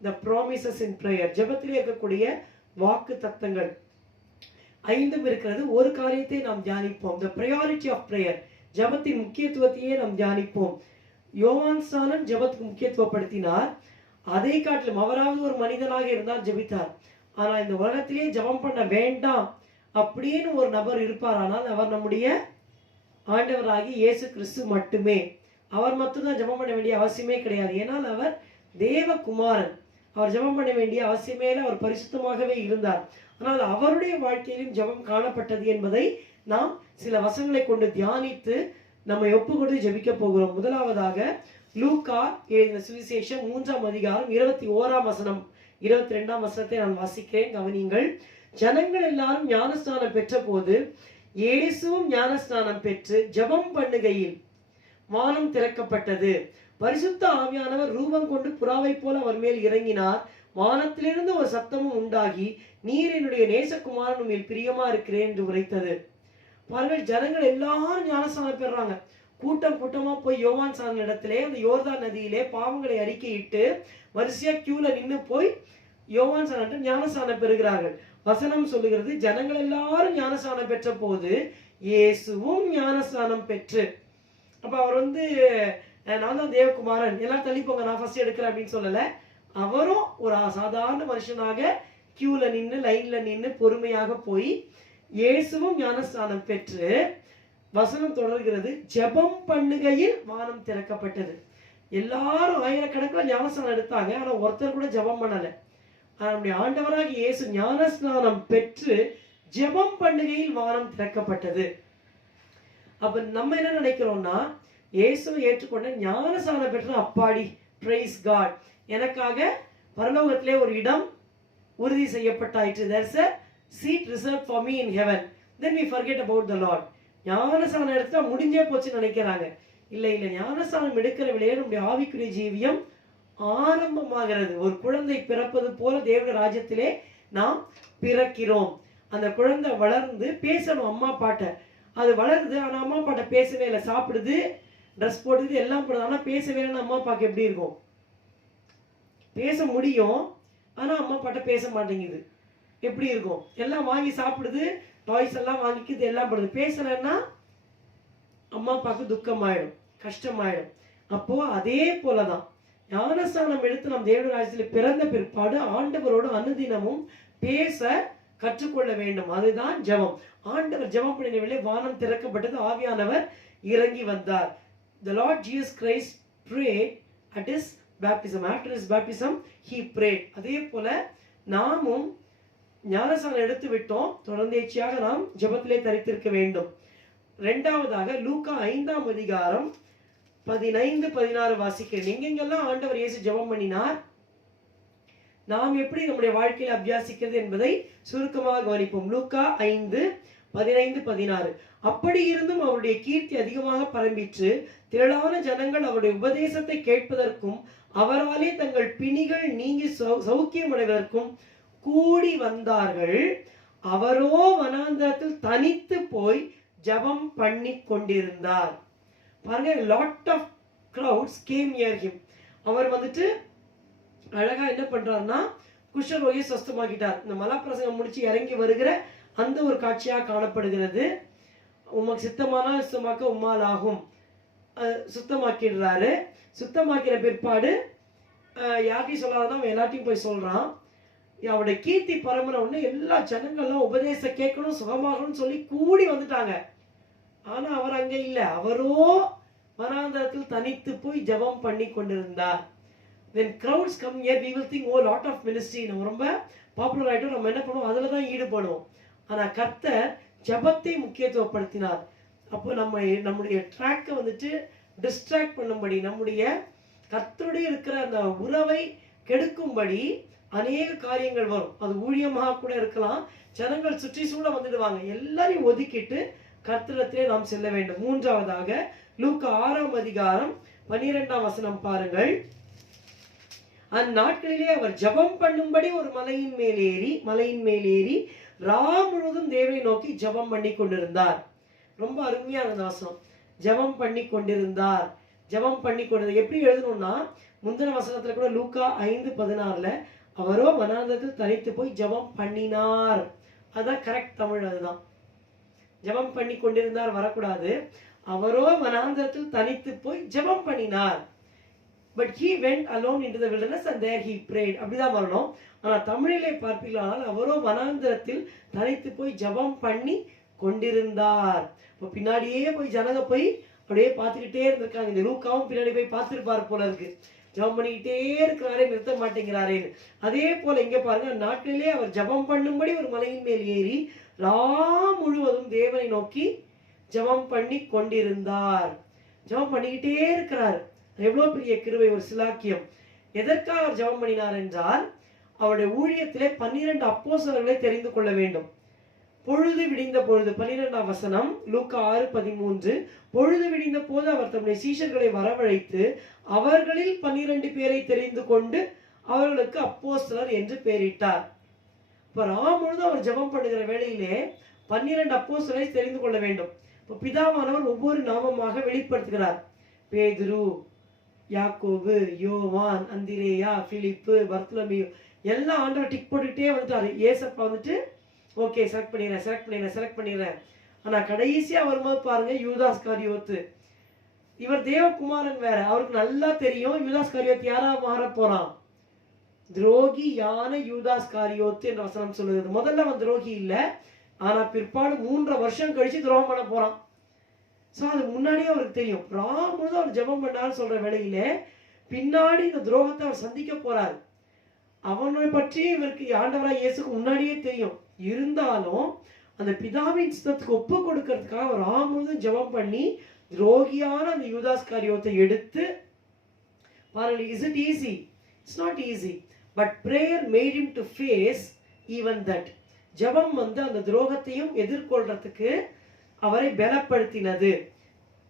the promises in prayer. ஜெபத்திலே இருக்கக்கூடிய வாக்கு தத்தங்கள் 5 இருக்கிறது. ஒரு காரியத்தை நாம் தியானிப்போம். the priority of prayer. ஜெபத்தின் முக்கியத்துவத்தையே நாம் தியானிப்போம். யோவான் ஸ்நானன் ஜெபத்துக்கு முக்கியத்துவப்படுத்தினார். அதை காட்டிலும் அவராவது ஒரு மனிதனாக இருந்தால் ஜெபித்தார். ஆனால் இந்த உலகத்திலேயே ஜெபம் பண்ண வேண்டாம் அப்படின்னு ஒரு நபர் இருப்பார். ஆனால் அவர் நம்முடைய ஆண்டவராகி இயேசு கிறிஸ்து மட்டுமே. அவர் மட்டும்தான் ஜெபம் பண்ண வேண்டிய அவசியமே கிடையாது. ஏனால் அவர் தேவகுமாரன். அவர் ஜெபம் பண்ண வேண்டிய அவசியமே இல்லை. அவர் பரிசுத்தமாகவே இருந்தார். ஆனால் அவருடைய வாழ்க்கையிலும் ஜெபம் காணப்பட்டது என்பதை நாம் சில வசனங்களை கொண்டு தியானித்து நம்மை ஒப்பு கொடுத்து ஜெபிக்க போகிறோம். முதலாவதாக, லூக்கா எழுதின சுவிசேஷம் 3ஆம் அதிகாரம் 21ஆம் வசனம் 22ஆம் வசனத்தை நான் வாசிக்கிறேன், கவனியுங்கள். ஜனங்கள் எல்லாரும் ஞானஸ்நானம் பெற்ற போது இயேசுவும் ஞானஸ்நானம் பெற்று ஜெபம் பண்ணுகையில் வானம் திறக்கப்பட்டது. பரிசுத்த ஆவியானவர் ரூபம் கொண்டு புறாவை போல அவர் மேல் இறங்கினார். வானத்திலிருந்து ஒரு சத்தமும் உண்டாகி, நீர் என்னுடைய நேசகுமாரன், உண்மையில் பிரியமா இருக்கிறேன் என்று உரைத்தது. பாருங்கள், ஜனங்கள் எல்லாரும் ஞானஸ்நானம் பெறாங்க. கூட்டம் கூட்டமா போய் யோவான் ஸ்நானன் இடத்திலே, அந்த யோர்தான் நதியிலே பாவங்களை அறிக்கையிட்டு வரிசையா கியூல நின்று போய் யோவான் ஸ்நானன் ஞானஸ்நானம் பெறுகிறார்கள். வசனம் சொல்லுகிறது, ஜனங்கள் எல்லாரும் ஞானஸ்நானம் பெற்ற போது இயேசுவும் ஞானஸ்நானம் பெற்று. அப்ப அவர் வந்து, நான் தான் தேவகுமாரன், எல்லாம் தள்ளிப்போங்க, நான் ஃபர்ஸ்ட் எடுக்கிறேன் அப்படின்னு சொல்லல. அவரும் ஒரு சாதாரண மனுஷனாக கியூல நின்று, லைன்ல நின்று பொறுமையாக போய் இயேசுவும் ஞானஸ்நானம் பெற்று வசனம் தொடர்கிறது, ஜெபம் பண்ணுகையில் வானம் திறக்கப்பட்டது. எல்லாரும் ஆயிரக்கணக்கில் ஞானஸ்நானம் எடுத்தாங்க, ஆனா ஒருத்தர் கூட ஜெபம் பண்ணல. நம்முடைய ஆண்டவராக இயேசு ஞானஸ்நானம் பெற்று ஜெபம் பண்ணுகையில் வானம் திறக்கப்பட்டது. அப்ப நம்ம என்ன நினைக்கிறோம்னா, இயேசுவை ஏற்றுக்கொண்ட ஞானஸ்நானம் பெற்ற அப்பாடி பிரைஸ் காட், எனக்காக பரலோகத்திலே ஒரு இடம் உறுதி செய்யப்பட்டாயிற்று. there's a seat reserved for me in heaven. then we forget about the Lord. ஞானஸ்நானம் எடுத்தா முடிஞ்சே போச்சுன்னு நினைக்கிறாங்க. இல்லை இல்லை, ஞானஸ்நானம் எடுக்கிற விலையே நம்முடைய ஆவிக்குரிய ஜீவியம் ஆரம்பமாகிறது. ஒரு குழந்தை பிறப்பது போல தேவ ராஜ்யத்திலே நாம் பிறக்கிறோம். அந்த குழந்தை வளர்ந்து பேசணும் அம்மா பாட்ட, அது வளருது, ஆனா அம்மா பாட்ட பேசவே இல்லை. சாப்பிடுது, ட்ரெஸ் போடுது, எல்லாம் போடுது, ஆனா பேசவே இல்லைன்னு அம்மா அப்பாக்கு எப்படி இருக்கும்? பேச முடியும், ஆனா அம்மா பாட்ட பேச மாட்டேங்குது, எப்படி இருக்கும்? எல்லாம் வாங்கி சாப்பிடுது, டாய்ஸ் எல்லாம் வாங்கிக்குது, எல்லாம் பண்ணுது, பேசலன்னா அம்மா அப்பாவுக்கு துக்கமாயிடும், கஷ்டமாயிடும். அப்போ அதே போலதான் ஞானஸ்நானம் எடுத்து நம் தேவனுடைய ராஜ்யத்தில் பிறந்த பிற்பாடு ஆண்டவரோடு அனுதினமும் பேச கற்றுக்கொள்ள வேண்டும். அதுதான் ஜெபம். ஆண்டவர் ஜெபம் பண்ணினவில்லை, வானம் திறக்கப்பட்டது, ஆவியானவர் இறங்கி வந்தார். The Lord Jesus Christ prayed at his baptism. After his baptism he prayed. அதே போல நாமும் ஞானஸ்நானம் எடுத்து விட்டோம், தொடர்ந்தேச்சியாக நாம் ஜெபத்திலே தரித்திருக்க வேண்டும். இரண்டாவதாக லூக்கா 5ஆம் அதிகாரம் 15-16 வாசிக்கிறேன். எங்கெங்கெல்லாம் ஆண்டவர் இயேசு ஜெபம் பண்ணினார், நாம் எப்படி நம்முடைய வாழ்க்கையில் அபியாசிக்கிறது என்பதை சுருக்கமாக கவனிப்போம். லூக்கா 5:15-16. அப்படி இருந்தும் அவருடைய கீர்த்தி அதிகமாக பரம்பிற்று, திரளான ஜனங்கள் அவருடைய உபதேசத்தை கேட்பதற்கும் அவராலே தங்கள் பிணிகள் நீங்கி சௌக்கியம் அடைவதற்கும் கூடி வந்தார்கள். அவரோ வனாந்தரத்தில் தனித்து போய் ஜெபம் பண்ணி கொண்டிருந்தார். பாருங்க, lot of crowds came near him. அவர் வந்துட்டு அழகா என்ன பண்றாருன்னா, குஷ்டரோகியை சுத்தமாக்கிட்டார். இந்த மலாப்பிரசங்கம் முடிச்சு இறங்கி வருகிற அந்த ஒரு காட்சியாக காணப்படுகிறது. உமக்கு சித்தமான சுத்தமாக்க உம்மால் ஆகும், சுத்தமாக்கிடுறாரு. சுத்தமாக்கிற பிற்பாடு யார்ட்டையும் சொல்லாதான் அவன் எல்லாத்தையும் போய் சொல்றான். அவருடைய கீர்த்தி பரம்பரை உடனே எல்லா ஜனங்கள்லாம் உபதேசம் கேட்கணும், சுகமாகணும்னு சொல்லி கூடி வந்துட்டாங்க. ஆனா அவர் அங்க இல்லை, அவரோ வனாந்தரத்தில் தனித்து போய் ஜெபம் பண்ணி கொண்டிருந்தார். when crowds come here we will think, oh lot of ministry, நம்ம ரொம்ப பாப்புலர் ஆயிட்டோம், நம்ம என்ன பண்ணுவோம், அதுல தான் ஈடுபடுவோம். ஆனா கர்த்தர் ஜெபத்தை முக்கியத்துவப்படுத்தினார். அப்போ நம்முடைய ட்ராக்கை வந்துட்டு டிஸ்ட்ராக்ட் பண்ணும்படி, நம்முடைய கர்த்தருடைய இருக்கிற அந்த உறவை கெடுக்கும்படி அநேக காரியங்கள் வரும். அது ஊழியமாக கூட இருக்கலாம், ஜனங்கள் சுற்றி சூழ வந்துடுவாங்க. எல்லாரையும் ஒதுக்கிட்டு கர்த்தரிடத்திலே நாம் செல்ல வேண்டும். மூன்றாவதாக லூக்கா 6ஆம் அதிகாரம் 12ஆம் வசனம் பாருங்கள். அந்நாட்களிலே அவர் ஜெபம் பண்ணும்படி ஒரு மலையின் மேல் ஏறி ரா முழுவதும் தேவனை நோக்கி ஜெபம் பண்ணி கொண்டிருந்தார். ரொம்ப அருமையான வசனம், ஜெபம் பண்ணி கொண்டிருந்தார். ஜெபம் பண்ணி கொண்டிருந்தார் எப்படி எழுதணும்னா, முந்தின வசனத்துல கூட லூக்கா 5:16 அவரோ வனாந்தரத்தில் தனித்து போய் ஜெபம் பண்ணினார். அதான் கரெக்ட் தமிழ், அதுதான். ஜெபம் பண்ணி கொண்டிருந்தார் வரக்கூடாது, அவரோ வனாந்தரத்தில் தனித்து போய் ஜெபம் பண்ணினார். but he went alone into the wilderness and there he prayed, அப்படிதான் வரணும். ஆனா தமிழிலே பார்ப்பீர்களானால் அவரோ வனாந்தரத்தில் தனித்து போய் ஜெபம் பண்ணி கொண்டிருந்தார். இப்போ பின்னாடியே போய் ஜனங்க போய் அப்படியே பார்த்துக்கிட்டே இருந்திருக்காங்க. இந்த லூக்காவும் பின்னாடி போய் பார்த்துருப்பார் போல இருக்கு, ஜெபம் பண்ணிக்கிட்டே இருக்கிறாரே, நிறுத்த மாட்டேங்கிறாரேன்னு. அதே போல இங்க பாருங்க, நாட்களிலே அவர் ஜெபம் பண்ணும்படி ஒரு மலையின் மேல் ஏறி ரா முழுவதும் தேவனை நோக்கி ஜெபம் பண்ணி கொண்டிருந்தார். ஜெபம் பண்ணிக்கிட்டே இருக்கிறார். எவ்வளவு பெரிய கிருபை, ஒரு சிலாக்கியம். எதற்காக அவர் ஜெபம் பண்ணினார் என்றால், அவருடைய ஊழியத்திலே 12 அப்போஸ்தலர்களை தெரிந்து கொள்ள வேண்டும். பொழுது விடிந்த பொழுது 12ஆம் வசனம் லூக்கா 6:13. பொழுது விடிந்த போது அவர் தம்முடைய சீஷர்களை வரவழைத்து அவர்களில் 12 பேரை தெரிந்து கொண்டு அவர்களுக்கு அப்போஸ்தலர் என்று பெயரிட்டார். இப்ப ராமுழுது அவர் ஜெபம் பண்ணுகிற வேளையிலே 12 அப்போஸ்தலரை தெரிந்து கொள்ள வேண்டும். இப்போ பிதாவானவர் ஒவ்வொரு நாமமாக வெளிப்படுத்துகிறார். பேதுரு, யாக்கோபு, யோவான், அந்திரேயா, பிலிப்பு, பர்த்தலோமியு, எல்லாம் ஆண்டவர் டிக் போட்டுக்கிட்டே வந்துட்டாரு. ஏசப்பா வந்துட்டு ஓகே செலக்ட் பண்ணிடுறேன். ஆனா கடைசியா வரும்போது பாருங்க, யூதாஸ் காரியோத்து, இவர் தேவகுமாரன் வேற, அவருக்கு நல்லா தெரியும் யூதாஸ் காரியோத்து யாரா மாற போறான், துரோகியான யூதாஸ் காரியோத்து என்ற வசனம் சொல்லுகிறது. முதல்ல அவன் துரோகி இல்ல, ஆனா பிற்பாடு 3.5 வருஷம் கழிச்சு துரோகம் பண்ண போறான். ஸோ அது முன்னாடியே அவருக்கு தெரியும். ராமுழுதும் அவர் ஜெபம் பண்ணான்னு சொல்ற வேளையில பின்னாடி இந்த துரோகத்தை அவர் சந்திக்க போறாரு. அவனை பற்றி இவருக்கு ஆண்டவராய் இயேசுக்கு முன்னாடியே தெரியும். இருந்தாலும் அந்த பிதாவின் சித்தத்துக்கு ஒப்பு கொடுக்கறதுக்காக அவர் ராமுழுதும் ஜெபம் பண்ணி துரோகியான அந்த யூதாஸ்காரியோத்தை எடுத்து பாருங்க. Is it easy? It's not easy. But prayer made him to face even that. ஜெபம் அந்த துரோகத்தையும் எதிர்கொள்றதுக்கு அவரை பலப்படுத்தினது.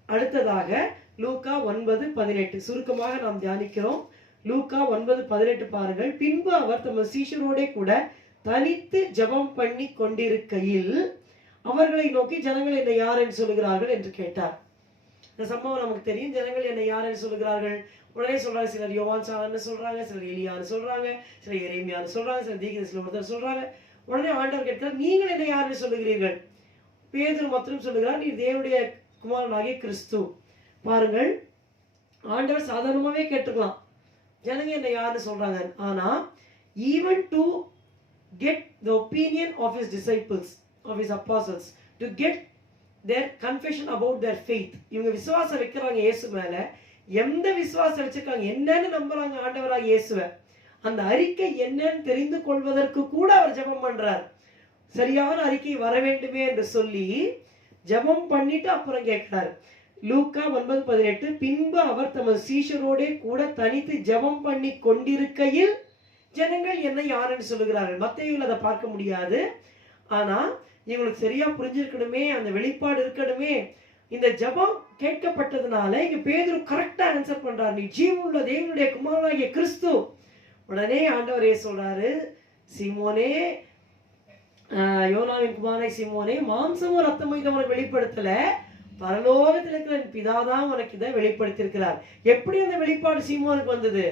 அடுத்ததாக லூக்கா 9:18 சுருக்கமாக நாம் தியானிக்கிறோம். லூக்கா 9:18 பாருங்கள். பின்பு அவர் தமது சீஷரோட கூட தனித்து ஜெபம் பண்ணி கொண்டிருக்கையில் அவர்களை நோக்கி, ஜனங்கள் என்னை யார் என்று சொல்லுகிறார்கள் என்று கேட்டார். இந்த சம்பவம் நமக்கு தெரியும். ஜனங்கள் என்னை யார் என்று சொல்லுகிறார்கள். உடனே சொல்றாங்க, சிலர் யோவான் சாணன்னு சொல்றாங்க, சிலர் எலியான்னு சொல்றாங்க, சிலர் எரேமியான்னு சொல்றாங்க, சிலர் தீர்க்கதரிசிகளில் ஒருத்தர் சொல்றாங்க. உடனே ஆண்டவர் கேட்கிறார், நீங்கள் என்னை யார் என்று சொல்லுகிறீர்கள்? பேதுரு மாத்திரம் சொல்லுகிறார், நீ தேவனுடைய குமாரனாகிய கிறிஸ்து. பாருங்கள், ஆண்டவர் சாதாரணமாவே கேட்டுக்கலாம், ஜனங்க என்னை யாருன்னு சொல்றாங்க. ஆனா even to get the opinion of his disciples, of his apostles, to get their confession about their faith. இவங்க விசுவாசம் வைக்கிறாங்க இயேசு மேல. எந்த விசுவாசம் வச்சிருக்காங்க, என்னன்னு நம்புறாங்க ஆண்டவராக இயேசுவை, அந்த அறிக்கை என்னன்னு தெரிந்து கொள்வதற்கு கூட அவர் ஜெபம் பண்றார். சரியான அறிக்கை வர வேண்டுமே என்று சொல்லி ஜெபம் பண்ணிட்டு அப்புறம் கேட்கிறார். லூக்கா 9:18 பின்பு அவர் தமது சீஷரோட கூட தனித்து ஜெபம் பண்ணி கொண்டிருக்கையில் ஜனங்கள் என்ன யாருன்னு சொல்லுகிறார்கள். மத்தேயுவில் அதை பார்க்க முடியாது. ஆனா இவங்களுக்கு சரியா புரிஞ்சிருக்கணுமே, அந்த வெளிப்பாடு இருக்கணுமே. இந்த ஜெபம் கேட்கப்பட்டதுனால இங்க பேதுரு கரெக்டா ஆன்சர் பண்றாரு, நீ ஜீவனுள்ள தேவனுடைய குமாரனாகிய கிறிஸ்து. உடனே ஆண்டவரே சொல்றாரு, சீமோனே, யோனாவின் குமாரனாகிய சீமோனே, மாம்சமும் ரத்தமும் இதை உனக்கு வெளிப்படுத்தல, பரலோகத்தில் இருக்கிற பிதாதான் உனக்கு இதை வெளிப்படுத்தியிருக்கிறார். எப்படி அந்த வெளிப்பாடு சீமோனுக்கு வந்தது?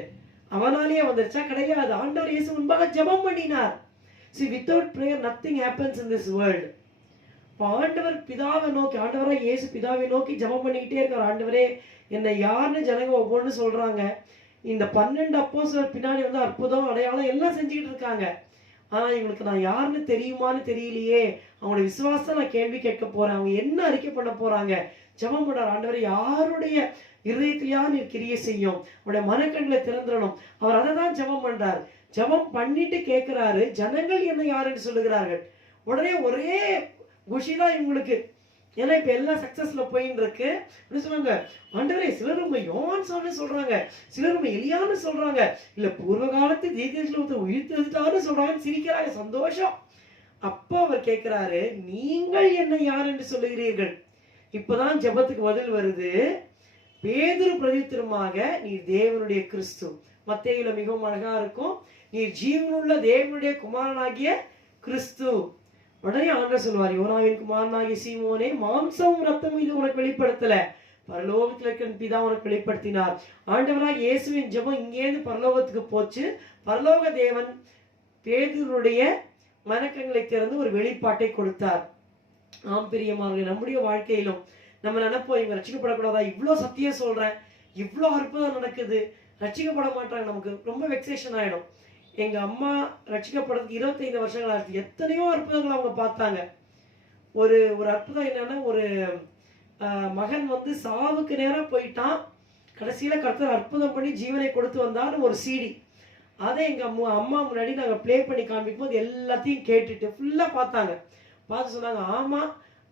அவனாலேயே வந்துருச்சா? கிடையாது. ஆண்டவர் இயேசு முன்பாக ஜெபம் பண்ணினார். See, without prayer nothing happens in this world. ஆண்டவர் பிதாவை நோக்கி, ஆண்டவராக இயேசு பிதாவை நோக்கி ஜெபம் பண்ணிக்கிட்டே இருக்கார். ஆண்டவரே, என்னை யாருன்னு ஜனங்க ஒவ்வொன்று சொல்றாங்க. இந்த 12 அப்போஸ்தலர் பின்னாடி அற்புதம் அடையாளம் எல்லாம் செஞ்சுக்கிட்டு இருக்காங்க. ஆனா இவங்களுக்கு நான் யாருன்னு தெரியுமான்னு தெரியலையே. அவங்களோட விசுவாசம் நான் கேள்வி கேட்க போறேன். அவங்க என்ன அறிக்கை பண்ண போறாங்க? ஜெபம் பண்றார். ஆண்டவரே, யாருடைய இருதயத்திலேயா நீர் கிரியை செய்யும், அவருடைய மனக்கண்களை திறந்துடணும். அவர் அதை தான் ஜெபம் பண்றார். ஜெபம் பண்ணிட்டு கேட்கிறாரு, ஜனங்கள் என்ன யாருன்னு சொல்லுகிறார்கள். உடனே ஒரே குஷிதான் இவங்களுக்கு. ஏன்னா இப்ப எல்லாம் சக்சஸ்ல போயின்னு இருக்கு. சொல்லுவாங்க, ஆண்டவரே, சிலர் உங்க யோவான் சாணன்னு சொல்றாங்க, சிலர் உங்க எலியான்னு சொல்றாங்க, இல்ல பூர்வ காலத்து தீர்க்கதரிசிகளை உயிர்த்தெழுந்தான்னு சொல்றாங்க. சிரிக்கிறாங்க, சந்தோஷம். அப்போ அவர் கேட்கிறாரு, நீங்கள் என்ன யார் என்று சொல்லுகிறீர்கள்? இப்பதான் ஜெபத்துக்கு பதில் வருது. பேதுரு பிரதித்திரமாக, நீர் தேவனுடைய கிறிஸ்து. மத்தேயுல மிகவும் அழகா இருக்கும், நீர் ஜீவனுள்ள தேவனுடைய குமாரனாகிய கிறிஸ்து. உடனே ஆண்டவர் சொல்வார், யோனாவின் குமாரனாகிய சீமோனே, மாம்சமும் ரத்தமும் இது உனக்கு வெளிப்படுத்தல, பரலோகத்தில் இருக்கிற பிதா உனக்கு வெளிப்படுத்தினார். ஆண்டவராக இயேசுவின் ஜெபம் இங்கேருந்து பரலோகத்துக்கு போச்சு. பரலோக தேவன் பேதுருடைய மனக்கங்களை திறந்து ஒரு வெளிப்பாட்டை கொடுத்தார். ஆம் பிரியமானவர்களே, நம்முடைய வாழ்க்கையிலும் நம்ம நினைப்போம், இவங்க ரட்சிக்கப்படக்கூடாதா, இவ்வளோ சத்தியம் சொல்றேன், இவ்வளோ அற்புதம் நடக்குது, ரட்சிக்கப்பட மாட்டாங்க. நமக்கு ரொம்ப வெக்ஸேஷன் ஆயிடும். எங்க அம்மா ரட்சிக்கப்படுறதுக்கு 25 வருஷங்கள் ஆச்சு. எத்தனையோ அற்புதங்கள் அவங்க பார்த்தாங்க. ஒரு அற்புதம் என்னன்னா, ஒரு மகன் சாவுக்கு நேரம் போயிட்டான், கடைசியில கர்த்தர் அற்புதம் பண்ணி ஜீவனை கொடுத்து வந்தான்னு ஒரு CD. அதை எங்க அம்மா முன்னாடி நாங்க ப்ளே பண்ணி காண்பிக்கும் போது எல்லாத்தையும் கேட்டுட்டு ஃபுல்லா பார்த்தாங்க. பார்த்து சொன்னாங்க, ஆமா,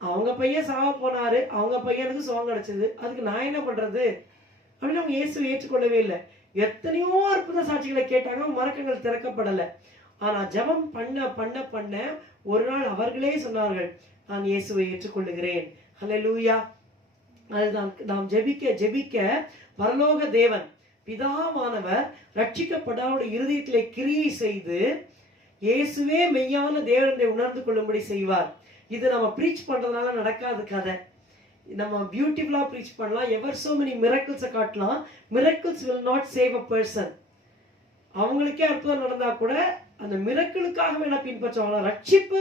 அவங்க பையன் சாவ போனாரு, அவங்க பையனுக்கு சுகம் கிடைச்சது, அதுக்கு நான் என்ன பண்றது அப்படின்னு அவங்க இயேசு ஏற்றுக்கொள்ளவே இல்லை. எத்தனையோ அற்புத சாட்சிகளை கேட்டாங்க, மரக்கங்கள் திறக்கப்படலை. ஆனா ஜெபம் பண்ண பண்ண பண்ண ஒரு நாள் அவர்களே சொன்னார்கள், நான் இயேசுவை ஏற்றுக்கொள்ளுகிறேன். ஹல்லேலூயா. அதுதான் நாம் ஜெபிக்க ஜெபிக்க பரலோக தேவன் பிதாவானவர் ரட்சிக்கப்படாத இருதயத்திலே கிரியை செய்து இயேசுவே மெய்யான தேவனை உணர்ந்து கொள்ளும்படி செய்வார். இது நம்ம ப்ரீச் பண்றதுனால நடக்காத கதை. நம்ம பியூட்டிஃபுல்லா ப்ரீச் பண்ணலாம், எவர் சோ மெனி மிரக்கிள்ஸை காட்டலாம். Miracles will not save a person. அவங்களுக்கே அற்புதம் நடந்தா கூட அந்த மிரக்கிளுக்காக வேணா பின்பற்றுவாங்க. ரட்சிப்பு,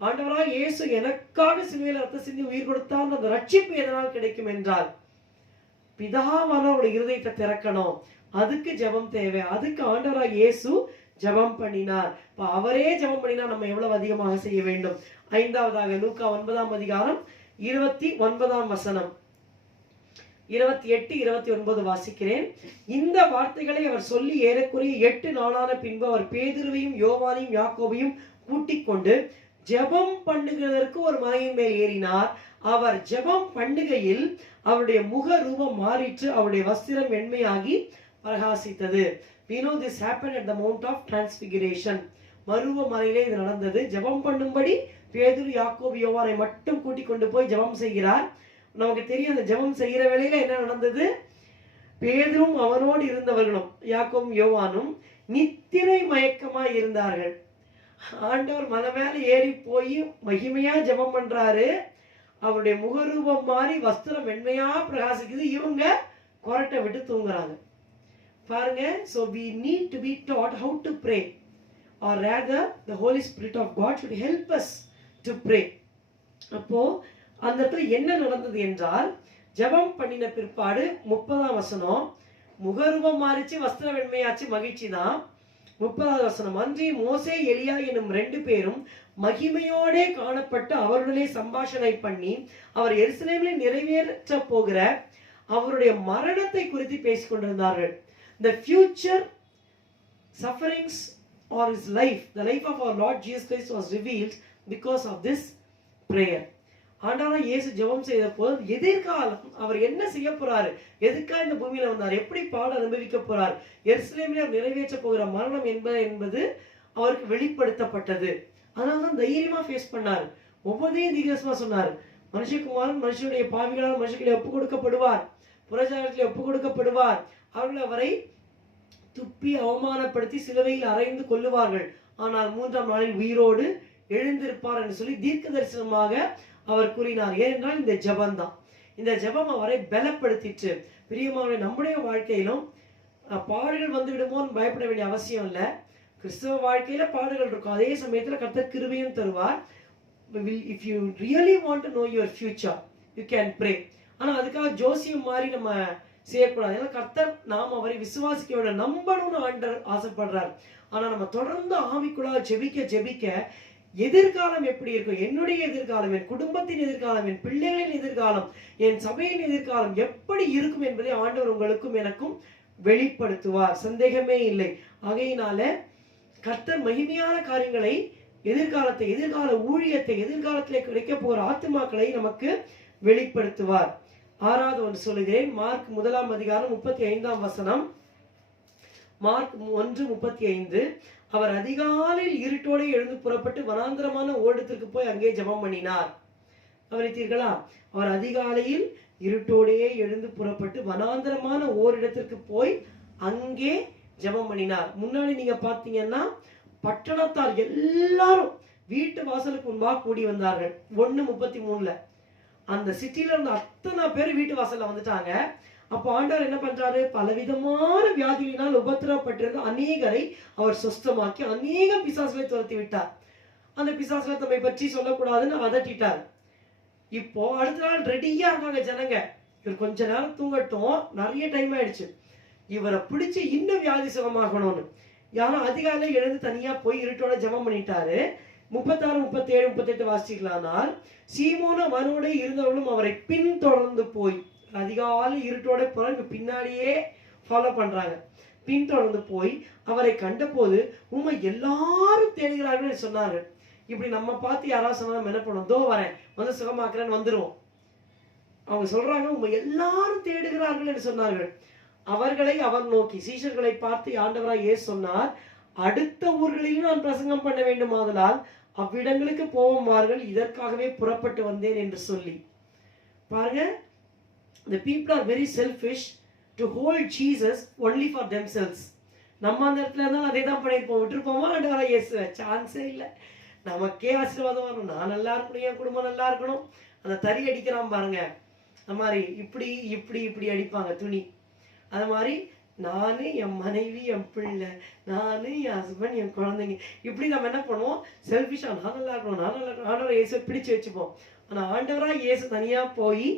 ஆண்டவராக இயேசு எனக்காக சிலுவையில் ரத்த சிந்தி உயிர் கொடுத்தார், அந்த ரட்சிப்பு எதனால் கிடைக்கும் என்றால் பிதாவானவருடைய இருதயத்தை திறக்கணும். அதுக்கு ஜெபம் தேவை. அதுக்கு ஆண்டவராக இயேசு ஜெபம் பண்ணினார். அவரே ஜெபம் பண்ணினார், நம்ம எவ்வளவு அதிகமாக செய்ய வேண்டும். 5வதாக லூக்கா 9 அதிகாரம் 29 வசனம். 28, 29 வாசிக்கிறேன். இந்த வார்த்தைகளை அவர் சொல்லி ஏறக்குறைய 8 நாளான பின்பு அவர் பேதுருவையும் யோவானையும் யாக்கோபையும் கூட்டிக் கொண்டு ஜெபம் பண்ணுகிறதற்கு ஒரு மலையின் மேல் ஏறினார். அவர் ஜெபம் பண்ணுகையில் அவருடைய முக ரூபம் மாறிற்று, அவருடைய வஸ்திரம் வெண்மையாகி பிரகாசித்தது. We know this happened at the Mount of Transfiguration. மருவ மலையிலே இது நடந்தது. ஜெபம் பண்ணும்படி பேதுரு யாக்கோபு யோவானை மட்டும் கூட்டிக் கொண்டு போய் ஜெபம் செய்கிறார். நமக்கு தெரியும் அந்த ஜெபம் செய்கிற வேளையில என்ன நடந்தது. பேதுரும் அவனோடு இருந்தவர்களும் யாக்கோபும் யோவானும் நித்திரை மயக்கமாய் இருந்தார்கள். ஆண்டவர் மலை மேல ஏறி போய் மகிமையா ஜெபம் பண்றாரு. அவருடைய முகரூபம் மாறி வஸ்திரம் வெண்மையா பிரகாசிக்குது. இவங்க கொரட்டை விட்டு தூங்குறாங்க பாருங்க. So we need to be taught how to pray, or rather the Holy Spirit of God should help us to pray. அப்போ அந்த இடத்துல என்ன நடந்தது என்றால், ஜெபம் பண்ணின பிற்பாடு 30ஆம் வசனம், முகரூபம் மாறிச்சு, வஸ்திர வெண்மையாச்சு, மகிழ்ச்சி தான். 30வது வசனம், அன்றி மோசே எலியா எனும் 2 பேரும் மகிமையோடே காணப்பட்டு அவருடனே சம்பாஷணை பண்ணி அவர் எருசலேமில் நிறைவேற்ற போகிற அவருடைய மரணத்தை குறித்து பேசிக் கொண்டிருந்தார்கள். The future sufferings or his life, the life of our Lord Jesus Christ was revealed because of this prayer. ஆண்டவராகிய இயேசு ஜெபம் செய்த போது எதிர்காலம் அவர் என்ன செய்ய போறாரு, எதுக்காக இந்த பூமியில வந்தார், எப்படி பாட அனுபவிக்க போறார், எருசலேமில் அவர் நிறைவேற்ற போகிற மரணம் என்பது அவருக்கு வெளிப்படுத்தப்பட்டது. அதனால தான் தைரியமா ஃபேஸ் பண்ணார். ஒவ்வொன்றையும் தீர்க்கமா சொன்னார். மனுஷகுமாரன் மனுஷனுடைய பாவிகளால் மனுஷர்களை ஒப்பு கொடுக்கப்படுவார், புறஜாதிகளில் ஒப்பு கொடுக்கப்படுவார், அவர்கள் அவரை துப்பி அவமானப்படுத்தி சிலுவையில் அறைந்து கொல்லுவார்கள், ஆனால் 3ஆம் நாளில் உயிரோடு எழுந்திருப்பார் என்று சொல்லி தீர்க்க தரிசனமாக அவர் கூறினார். ஏனென்றால் இந்த ஜெபம் தான், இந்த ஜெபம் அவரை பலப்படுத்திற்று. பிரியமானவர்களே, நம்முடைய வாழ்க்கையிலும் பாடுகள் வந்து விடுமோன்னு பயப்பட வேண்டிய அவசியம் இல்லை. கிறிஸ்தவ வாழ்க்கையில பாடுகள் இருக்கும், அதே சமயத்துல கர்த்தர் கிருபையும் தருவார். If you really want to know your future, you can pray. ஆனா அதுக்காக ஜோசியம் மாதிரி நம்ம செய்யக்கூடாது. ஏன்னா கர்த்தர் நாம் அவரை விசுவாசிக்க வேண்டும், நம்பணும்னு ஆண்டவர் ஆசைப்படுறார். ஆனா நம்ம தொடர்ந்து ஆவிக்குள்ளாக ஜெபிக்க ஜெபிக்க எதிர்காலம் எப்படி இருக்கும், என்னுடைய எதிர்காலம், என் குடும்பத்தின் எதிர்காலம், என் பிள்ளைகளின் எதிர்காலம், என் சபையின் எதிர்காலம் எப்படி இருக்கும் என்பதை ஆண்டவர் உங்களுக்கும் எனக்கும் வெளிப்படுத்துவார், சந்தேகமே இல்லை. ஆகையினால கர்த்தர் மகிமையான காரியங்களை, எதிர்காலத்தை, எதிர்கால ஊழியத்தை, எதிர்காலத்திலே கிடைக்க போகிற ஆத்துமாக்களை நமக்கு வெளிப்படுத்துவார். 6வது ஒன்று சொல்லுகிறேன். மார்க் 1ஆம் அதிகாரம் 35ஆம் வசனம். மார்க் 1:35. அவர் அதிகாலையில் இருட்டோடு எழுந்து புறப்பட்டு வனாந்தரமான ஓடத்திற்கு போய் அங்கே ஜெபம் பண்ணினார். கவனித்தீர்களா? அவர் அதிகாலையில் இருட்டோடே எழுந்து புறப்பட்டு வனாந்தரமான ஓரிடத்திற்கு போய் அங்கே ஜெபம் பண்ணினார். முன்னாடி நீங்க பாத்தீங்கன்னா பட்டணத்தார் எல்லாரும் வீட்டு வாசலுக்கு முன்பாக கூடி வந்தார்கள். 1:33. அந்த சிட்டில இருந்த அத்தனை பேர் வீட்டு வாசல்ல வந்துட்டாங்க. அப்போ ஆண்டவர் என்ன பண்றாரு, பலவிதமான வியாதிகளினால் உபத்திரப்பட்டிருந்த அநேகரை அவர் சுஸ்தமாக்கி அநேக பிசாசுகளை துரத்தி விட்டார். அந்த பிசாசுகளை தம்மை பற்றி சொல்லக்கூடாதுன்னு அதட்டிட்டார். இப்போ அடுத்த நாள் ரெடியா இருக்காங்க ஜனங்க. இவர் கொஞ்ச நேரம் தூங்கட்டும், நிறைய டைம் ஆயிடுச்சு, இவரை பிடிச்சு இன்னும் வியாதி சுகமாகணும்னு. யாரும் அதிகாலை எழுந்து தனியா போய் இருட்டோட ஜெபம் பண்ணிட்டாரு. 36, 37, 38 வாசிக்கலானால், சீமோன அவனோட இருந்தவர்களும் அவரை பின்தொடர்ந்து போய், அதிகாலை இருட்டோட போறாங்க, பின்னாடியே ஃபாலோ பண்றாங்க, பின்தொடர்ந்து போய் அவரை கண்டபோது உண்மை எல்லாரும் தேடுகிறார்கள் சொன்னார்கள். இப்படி நம்ம பார்த்து யாராவது சொன்னா நம்ம என்ன பண்ணுவோம், தோ வரேன், வந்து சுகமாக்குறேன்னு வந்துருவோம். அவங்க சொல்றாங்க உண்மை எல்லாரும் தேடுகிறார்கள் என்று சொன்னார்கள். அவர்களை அவர் நோக்கி, சீஷர்களை பார்த்து ஆண்டவராய் இயேசு சொன்னார், அடுத்த ஊர்களிலும் நான் பிரசங்கம் பண்ண வேண்டுமாதலால் அவ்விடங்களுக்கு போவார்கள், இதற்காகவே புறப்பட்டு வந்தேன் என்று சொல்லி. பாருங்க, the people are very selfish to hold Jesus only for themselves. நம்ம அந்த இடத்துல இருந்தாலும் அதே தான் பண்ணிருப்போம், விட்டுருப்போமா ஆண்டவராய் இயேசு? சான்ஸே இல்லை. நமக்கே ஆசீர்வாதம் வரணும், நான் நல்லா இருக்கணும், என் குடும்பம் நல்லா இருக்கணும். அந்த தறி அடிக்கிறான் பாருங்க, அந்த மாதிரி இப்படி இப்படி இப்படி அடிப்பாங்க துணி. அது மாதிரி நானு, என் மனைவி, என் பிள்ளை, நானு, என் ஹஸ்பண்ட், என் குழந்தைங்க, இப்படி நம்ம என்ன பண்ணுவோம், செல்ஃபிஷா நான் நல்லா இருக்கணும், நான் நல்லா இருக்கணும், ஆண்டவரை இயேசு பிடிச்சு வச்சுப்போம். ஆனா ஆண்டவராக இயேசு தனியா போய்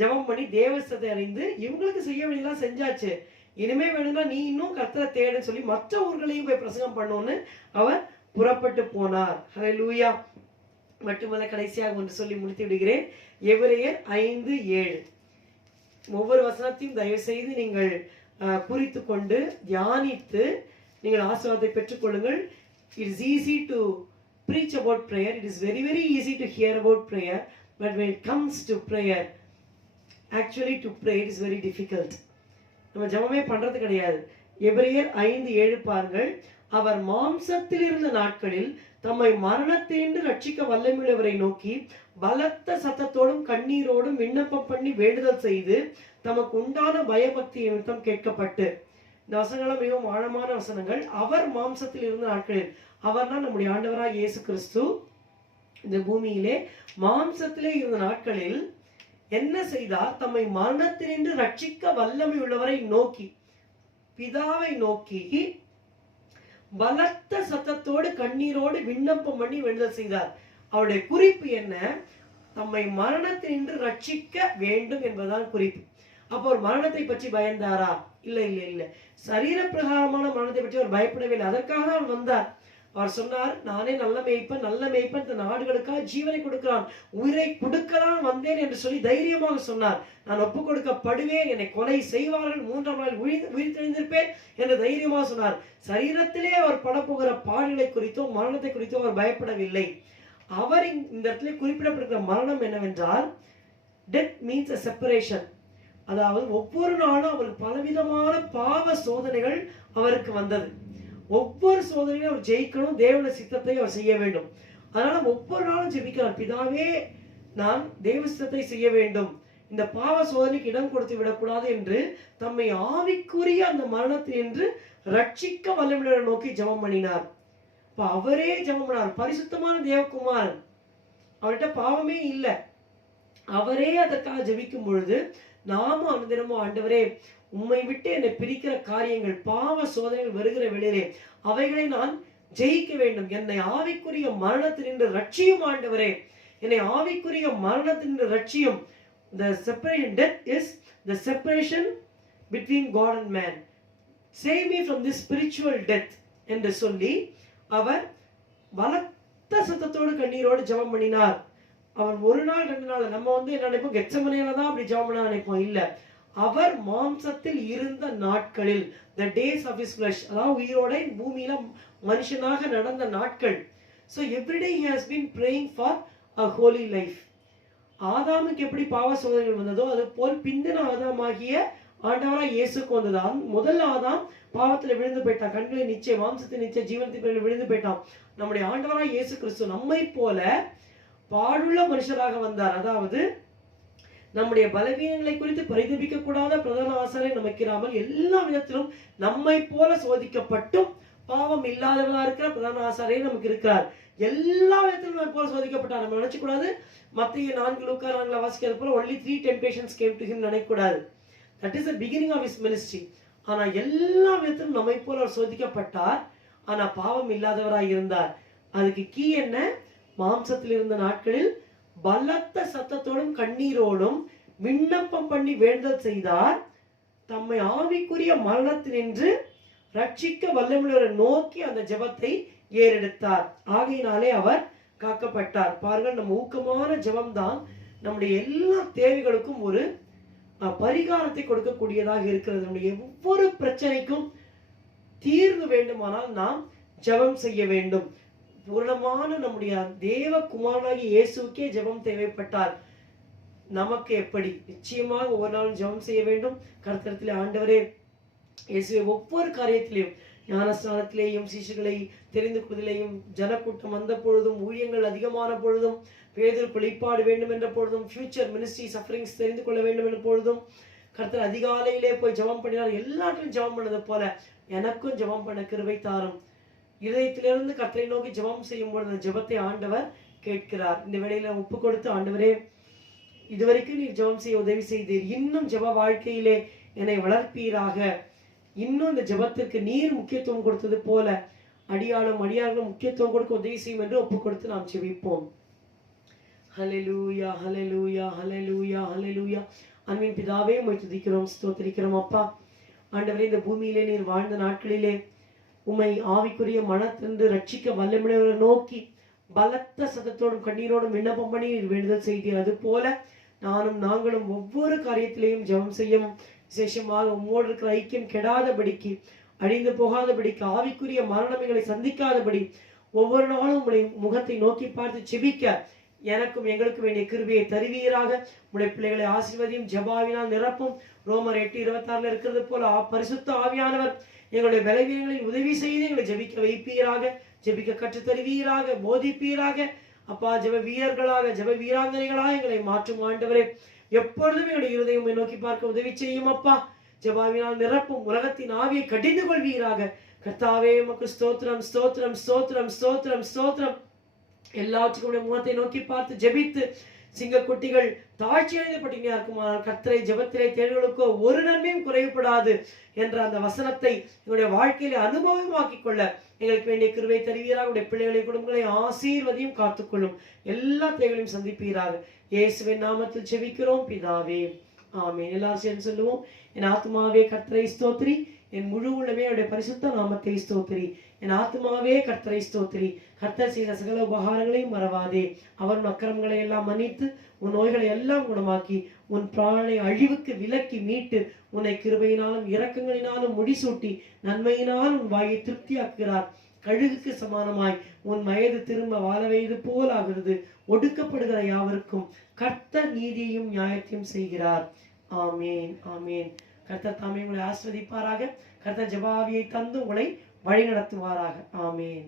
ஜெபம் பண்ணி தேவசத்தை அறிந்து இவங்களுக்கு செய்ய வேண்டியதெல்லாம் செஞ்சாச்சு, இனிமே வேணும்னா நீ இன்னும் கர்த்தரை தேடுன்னு சொல்லி மற்ற ஊர்களையும் போய் பிரசங்கம் பண்ணோன்னு அவர் புறப்பட்டு போனார். ஹல்லேலூயா. மட்டுமல்ல, கடைசியாக ஒன்று சொல்லி முடித்து விடுகிறேன். எபிரேயர் 5:7. ஒவ்வொரு வசனத்தையும் தயவு செய்து நீங்கள் குறித்து கொண்டு தியானித்து நீங்கள் ஆசீர்வாதத்தை பெற்றுக்கொள்ளுங்கள். It is easy to preach about prayer. It is very very easy to hear about prayer. But when it comes to prayer, actually to pray it is very difficult. நம்ம ஜெபமே பண்றது கிடையாது. எபிரேயர் 5:7 பாருங்கள். அவர் மாம்சத்தில் இருந்த நாட்களில் தம்மை மரணத்தினின்று ரட்சிக்க வல்லமையுள்ளவரை நோக்கி பலத்த சத்தத்தோடும் கண்ணீரோடும் விண்ணப்பம் பண்ணி வேண்டுதல் செய்து தமக்கு உண்டான பயபக்தி நிமித்தம் கேட்கப்பட்டு. இந்த வசனங்கள் மிகவும் ஆழமான வசனங்கள். அவர் மாம்சத்தில் இருந்த நாட்களில், அவர்னா நம்முடைய ஆண்டவராக இயேசு கிறிஸ்து இந்த பூமியிலே மாம்சத்திலே இருந்த நாட்களில் என்ன செய்தார்? தம்மை மரணத்தினின்று ரட்சிக்க வல்லமை உள்ளவரை நோக்கி, பிதாவை நோக்கி பலத்த சத்தத்தோடு கண்ணீரோடு விண்ணப்பம் பண்ணி வேண்டுதல் செய்தார். அவருடைய குறிப்பு என்ன? தம்மை மரணத்தினின்று ரட்சிக்க வேண்டும் என்பதுதான் குறிப்பு. அப்போ ஒரு மரணத்தை பற்றி பயந்தாரா? இல்ல இல்ல இல்ல. சரீர பிரகாரமான மரணத்தை பற்றி அவர் பயப்படவே இல்லை. அதற்காக தான் அவர் வந்தார். அவர் சொன்னார், நானே நல்ல மேய்ப்பன் தன் ஆடுகளுக்காக ஜீவனை கொடுக்கிறான், உயிரை கொடுக்கலாம் வந்தேன் என்று சொல்லி தைரியமாக சொன்னார். நான் ஒப்பு கொடுக்கப்படுவேன், என்னை கொலை செய்வார்கள், 3ஆம் நாள் உயிர் தெளிந்திருப்பேன் என்று தைரியமாக சொன்னார். சரீரத்திலே அவர் படப்போகிற பாடுகளை குறித்தோ மரணத்தை குறித்தோ அவர் பயப்படவில்லை. அவர் இந்த இடத்துல குறிப்பிடப்படுகிற மரணம் என்னவென்றால், டெத் மீன்ஸ் a separation. அதாவது ஒவ்வொரு நாளும் அவருக்கு பலவிதமான பாவ சோதனைகள் அவருக்கு வந்தது. ஒவ்வொரு சோதனையும் அவர் ஜெயிக்கணும், தேவனுடைய சித்தத்தை அவர் செய்ய வேண்டும். அதனால ஒவ்வொரு நாளும் ஜெபிக்கிறார், பிதாவே நான் தேவ சித்தத்தை செய்ய வேண்டும், இந்த பாவ சோதனைக்கு இடம் கொடுத்து விடக்கூடாது என்று தம்மை ஆவிக்குரிய அந்த மரணத்தினின்று ரட்சிக்க வல்லமையுள்ளவரை நோக்கி ஜெபம் பண்ணினார். அவரே ஜெபம் பண்ணார். பரிசுத்தமான தேவகுமாரன், அவர்கிட்ட பாவமே இல்லை. அவரே அதற்காக ஜெபிக்கும் பொழுது நாமும் அனுதினமும், ஆண்டவரே உம்மை விட்டு என்னை பிரிக்கிற காரியங்கள், பாவ சோதனைகள் வருகிற வேளையிலே அவைகளை நான் ஜெயிக்க வேண்டும், என்னை ஆவிக்குரிய மரணத்தினின்று ரட்சியும் ஆண்டவரே, என்னை ஆவிக்குரிய மரணத்தினின்று ரட்சியும். The separation, death is the separation between God and man. Save me from this spiritual death என்று சொல்லி அவர் பலத்த சத்தத்தோடு கண்ணீரோடு ஜெபம் பண்ணினார். அவர் ஒரு நாள் 2 நாள், நம்ம என்ன நினைப்போம், கெத்செமனேல தான் அப்படி ஜெபம் பண்ண நினைப்போம். இல்ல, அவர் மாம்சத்தில் இருந்த நாட்களில், the days of his flesh, அதாவது உயிரோட பூமியில மனுஷனாக நடந்த நாட்கள். So every day he has been praying for a holy life. ஆதாமுக்கு எப்படி பாவ சோதனைகள் வந்ததோ அது போல் பிந்தின ஆதாமாகிய ஆண்டவராய் இயேசுக்கு வந்ததான். முதல் ஆதாம் பாவத்துல விழுந்து போயிட்டான், கண்களை நிச்சயம், மாம்சத்தை நிச்சயம், ஜீவனத்தின் விழுந்து போயிட்டான். நம்முடைய ஆண்டவராய் இயேசு கிறிஸ்து நம்மை போல பாடுள்ள மனுஷராக வந்தார். அதாவது நம்முடைய பலவீனங்களை குறித்து பரிதபிக்க கூடாத பிரதான ஆசாரியர் நமக்கிறாமல் எல்லா விதத்திலும் நம்மை போல சோதிக்கப்பட்டும் பாவம் இல்லாதவர்களா இருக்கிற பிரதான ஆசாரியர் நமக்கு இருக்கிறார். எல்லா விதத்திலும் நம்ம போல சோதிக்கப்பட்டார். நம்ம நினைச்ச கூடாது மத்திய 4 லூக்கா 4 வாசிக்கிறது போல only 3 temptations came to him நினைக்க கூடாது. That is the beginning of his ministry. ஆனா எல்லா விதத்திலும் நம்மை போல அவர் சோதிக்கப்பட்டார், ஆனா பாவம் இல்லாதவராய் இருந்தார். அதுக்கு கீ என்ன? மாம்சத்தில் இருந்த நாட்களில் பலத்த சத்தத்தோடும் கண்ணீரோடும் விண்ணப்பம் பண்ணி வேண்டுதல் செய்தார். தம்மை ஆவிக்குரிய மரணத்தினின்று ரட்சிக்க வல்லமையுள்ளவரை நோக்கி அந்த ஜெபத்தை ஏறெடுத்தார். ஆகையினாலே அவர் காக்கப்பட்டார். பாருங்கள், நம்ம ஊக்கமான ஜெபம் தான் நம்முடைய எல்லா தேவைகளுக்கும் ஒரு பரிகாரத்தை கொடுக்கக்கூடியதாக இருக்கிறது. நம்முடைய ஒவ்வொரு பிரச்சனைக்கும் தீர்வு வேண்டுமானால் நாம் ஜெபம் செய்ய வேண்டும். பூரணமான நம்முடைய தேவ குமாரனாகிய இயேசுக்கே ஜெபம் தேவைப்பட்டால் நமக்கு எப்படி? நிச்சயமாக ஒவ்வொரு நாளும் ஜெபம் செய்ய வேண்டும். கர்த்தரிடத்திலே, ஆண்டவரே இயேசுவே, ஒவ்வொரு காரியத்திலையும், ஞானஸ்நானத்திலேயும் சீஷர்களை தெரிந்து கொள்வதிலேயும், ஜனக்கூட்டம் வந்த பொழுதும், ஊழியங்கள் அதிகமான பொழுதும், பேதுரு வெளிப்பாடு வேண்டும் என்ற பொழுதும், ஃபியூச்சர் மினிஸ்ட்ரி சஃபரிங்ஸ் தெரிந்து கொள்ள வேண்டும் என்ற பொழுதும், கர்த்தர் அதிகாலையிலே போய் ஜெபம் பண்ணினார். எல்லாத்திலும் ஜெபம் பண்ணது போல எனக்கும் ஜெபம் பண்ண கிருபை தாரும். இதயத்திலிருந்து கர்த்தரை நோக்கி ஜெபம் செய்யும் பொழுது அந்த ஜெபத்தை ஆண்டவர் கேட்கிறார். இந்த வேளையில ஒப்பு கொடுத்து, ஆண்டவரே இதுவரைக்கும் நீர் ஜெபம் செய்ய உதவி செய்தீர், இன்னும் ஜெப வாழ்க்கையிலே என்னை வளர்ப்பீராக, இன்னும் இந்த ஜெபத்திற்கு நீர் முக்கியத்துவம் கொடுத்தது போல அடியார்களும் முக்கியத்துவம் கொடுக்க உதவி செய்யும் என்று ஒப்பு கொடுத்து நாம் ஜெபிப்போம். ஹல்லேலூயா, ஹல்லேலூயா, ஹல்லேலூயா, ஹல்லேலூயா. அன்பின் பிதாவே, உம்மை துதிக்கிறோம், ஸ்தோத்திரிக்கிறோம். அப்பா ஆண்டவரே, இந்த பூமியிலே நீர் வாழ்ந்த நாட்களிலே உம்மை ஆவிக்குரிய மனத்திலிருந்து ரட்சிக்க வல்லமையுள்ளவரை நோக்கி பலத்த சத்தத்தோடும் கண்ணீரோடும் விண்ணப்பம் பண்ணி நீர் வேண்டுதல் செய்தீர். அது போல நாங்களும் ஒவ்வொரு காரியத்திலையும் ஜெபம் செய்யவும், விசேஷமாக உம்மோடு இருக்கிற ஐக்கியம் கெடாதபடிக்கு, அழிந்து போகாதபடிக்கு, ஆவிக்குரிய மரணம் எங்களை சந்திக்காதபடி ஒவ்வொரு நாளும் உங்களுடைய முகத்தை நோக்கி பார்த்து செபிக்க எனக்கும் எங்களுக்கும் வேண்டிய கிருபையை தருவீராக. உடைய பிள்ளைகளை ஆசீர்வதியும், ஜெபாவினால் நிரப்பும். ரோமர் 8:26 இருக்கிறது போல பரிசுத்த ஆவியானவர் எங்களுடைய பலவீனங்களில் உதவி செய்து எங்களை ஜெபிக்க வைப்பீராக, ஜெபிக்க கற்றுத் தருவீராக, போதிப்பீராக. அப்பா, ஜெப வீரர்களாக, ஜெப வீராங்கனைகளாக எங்களை மாற்றும் ஆண்டவரே. எப்பொழுதும் எங்களுடைய இருதயம் நோக்கி பார்க்க உதவி செய்யும் அப்பா. ஜெபாவினால் நிரப்பும், உலகத்தின் ஆவியை கடிந்து கொள்வீராக. கர்த்தாவே, உமக்கு ஸ்தோத்திரம், ஸ்தோத்திரம், ஸ்தோத்திரம், ஸ்தோத்திரம், ஸ்தோத்திரம். எல்லாத்துக்கும் முகத்தை நோக்கி பார்த்து ஜெபித்து சிங்கக்குட்டிகள் தாழ்ச்சி அடைந்த பட்டினியா இருக்குமானால் கர்த்தரை ஜெபத்திலே தேடுகளுக்கோ ஒரு நன்மையும் குறைவுபடாது என்ற அந்த வசனத்தை எங்களுடைய வாழ்க்கையில அனுபவமாக்கிக் கொள்ள எங்களுக்கு வேண்டிய கிருபை தருவீராக. உடைய பிள்ளைகளை, குடும்பங்களை ஆசீர்வதியும், காத்துக்கொள்ளும், எல்லா தேவைகளையும் சந்திப்பீராக. இயேசுவின் நாமத்தில் ஜெபிக்கிறோம் பிதாவே, ஆமென். எல்லாரும் சேர்ந்து சொல்லுவோம். என் ஆத்துமாவே கர்த்தரை ஸ்தோத்திரி, என் முழு உள்ளமே அவருடைய பரிசுத்த நாமத்தை ஸ்தோத்திரி. என் ஆத்துமாவே கர்த்தரை ஸ்தோத்திரி. கர்த்தர் செய்த சகல உபகாரங்களையும் மறவாதே. அவர் அக்கிரமங்களை எல்லாம் மன்னித்து உன் நோய்களை எல்லாம் குணமாக்கி உன் பிராணனை அழிவுக்கு விலக்கி மீட்டு உன்னை கிருபையினாலும் இரக்கங்களினாலும் முடிசூட்டி நன்மையினால் உன் வாயை திருப்தியாக்குகிறார். கழுகுக்கு சமானமாய் உன் வயது திரும்ப வாழ வயது போல் ஆகிறது. ஒடுக்கப்படுகிற யாவருக்கும் கர்த்தர் நீதியையும் நியாயத்தையும் செய்கிறார். ஆமேன், ஆமேன். கர்த்தர் தாமே உங்களை ஆஸ்வதிப்பாராக. கர்த்தர் ஜெபாவியை தந்து உங்களை வழி நடத்துவாராக. ஆமேன்.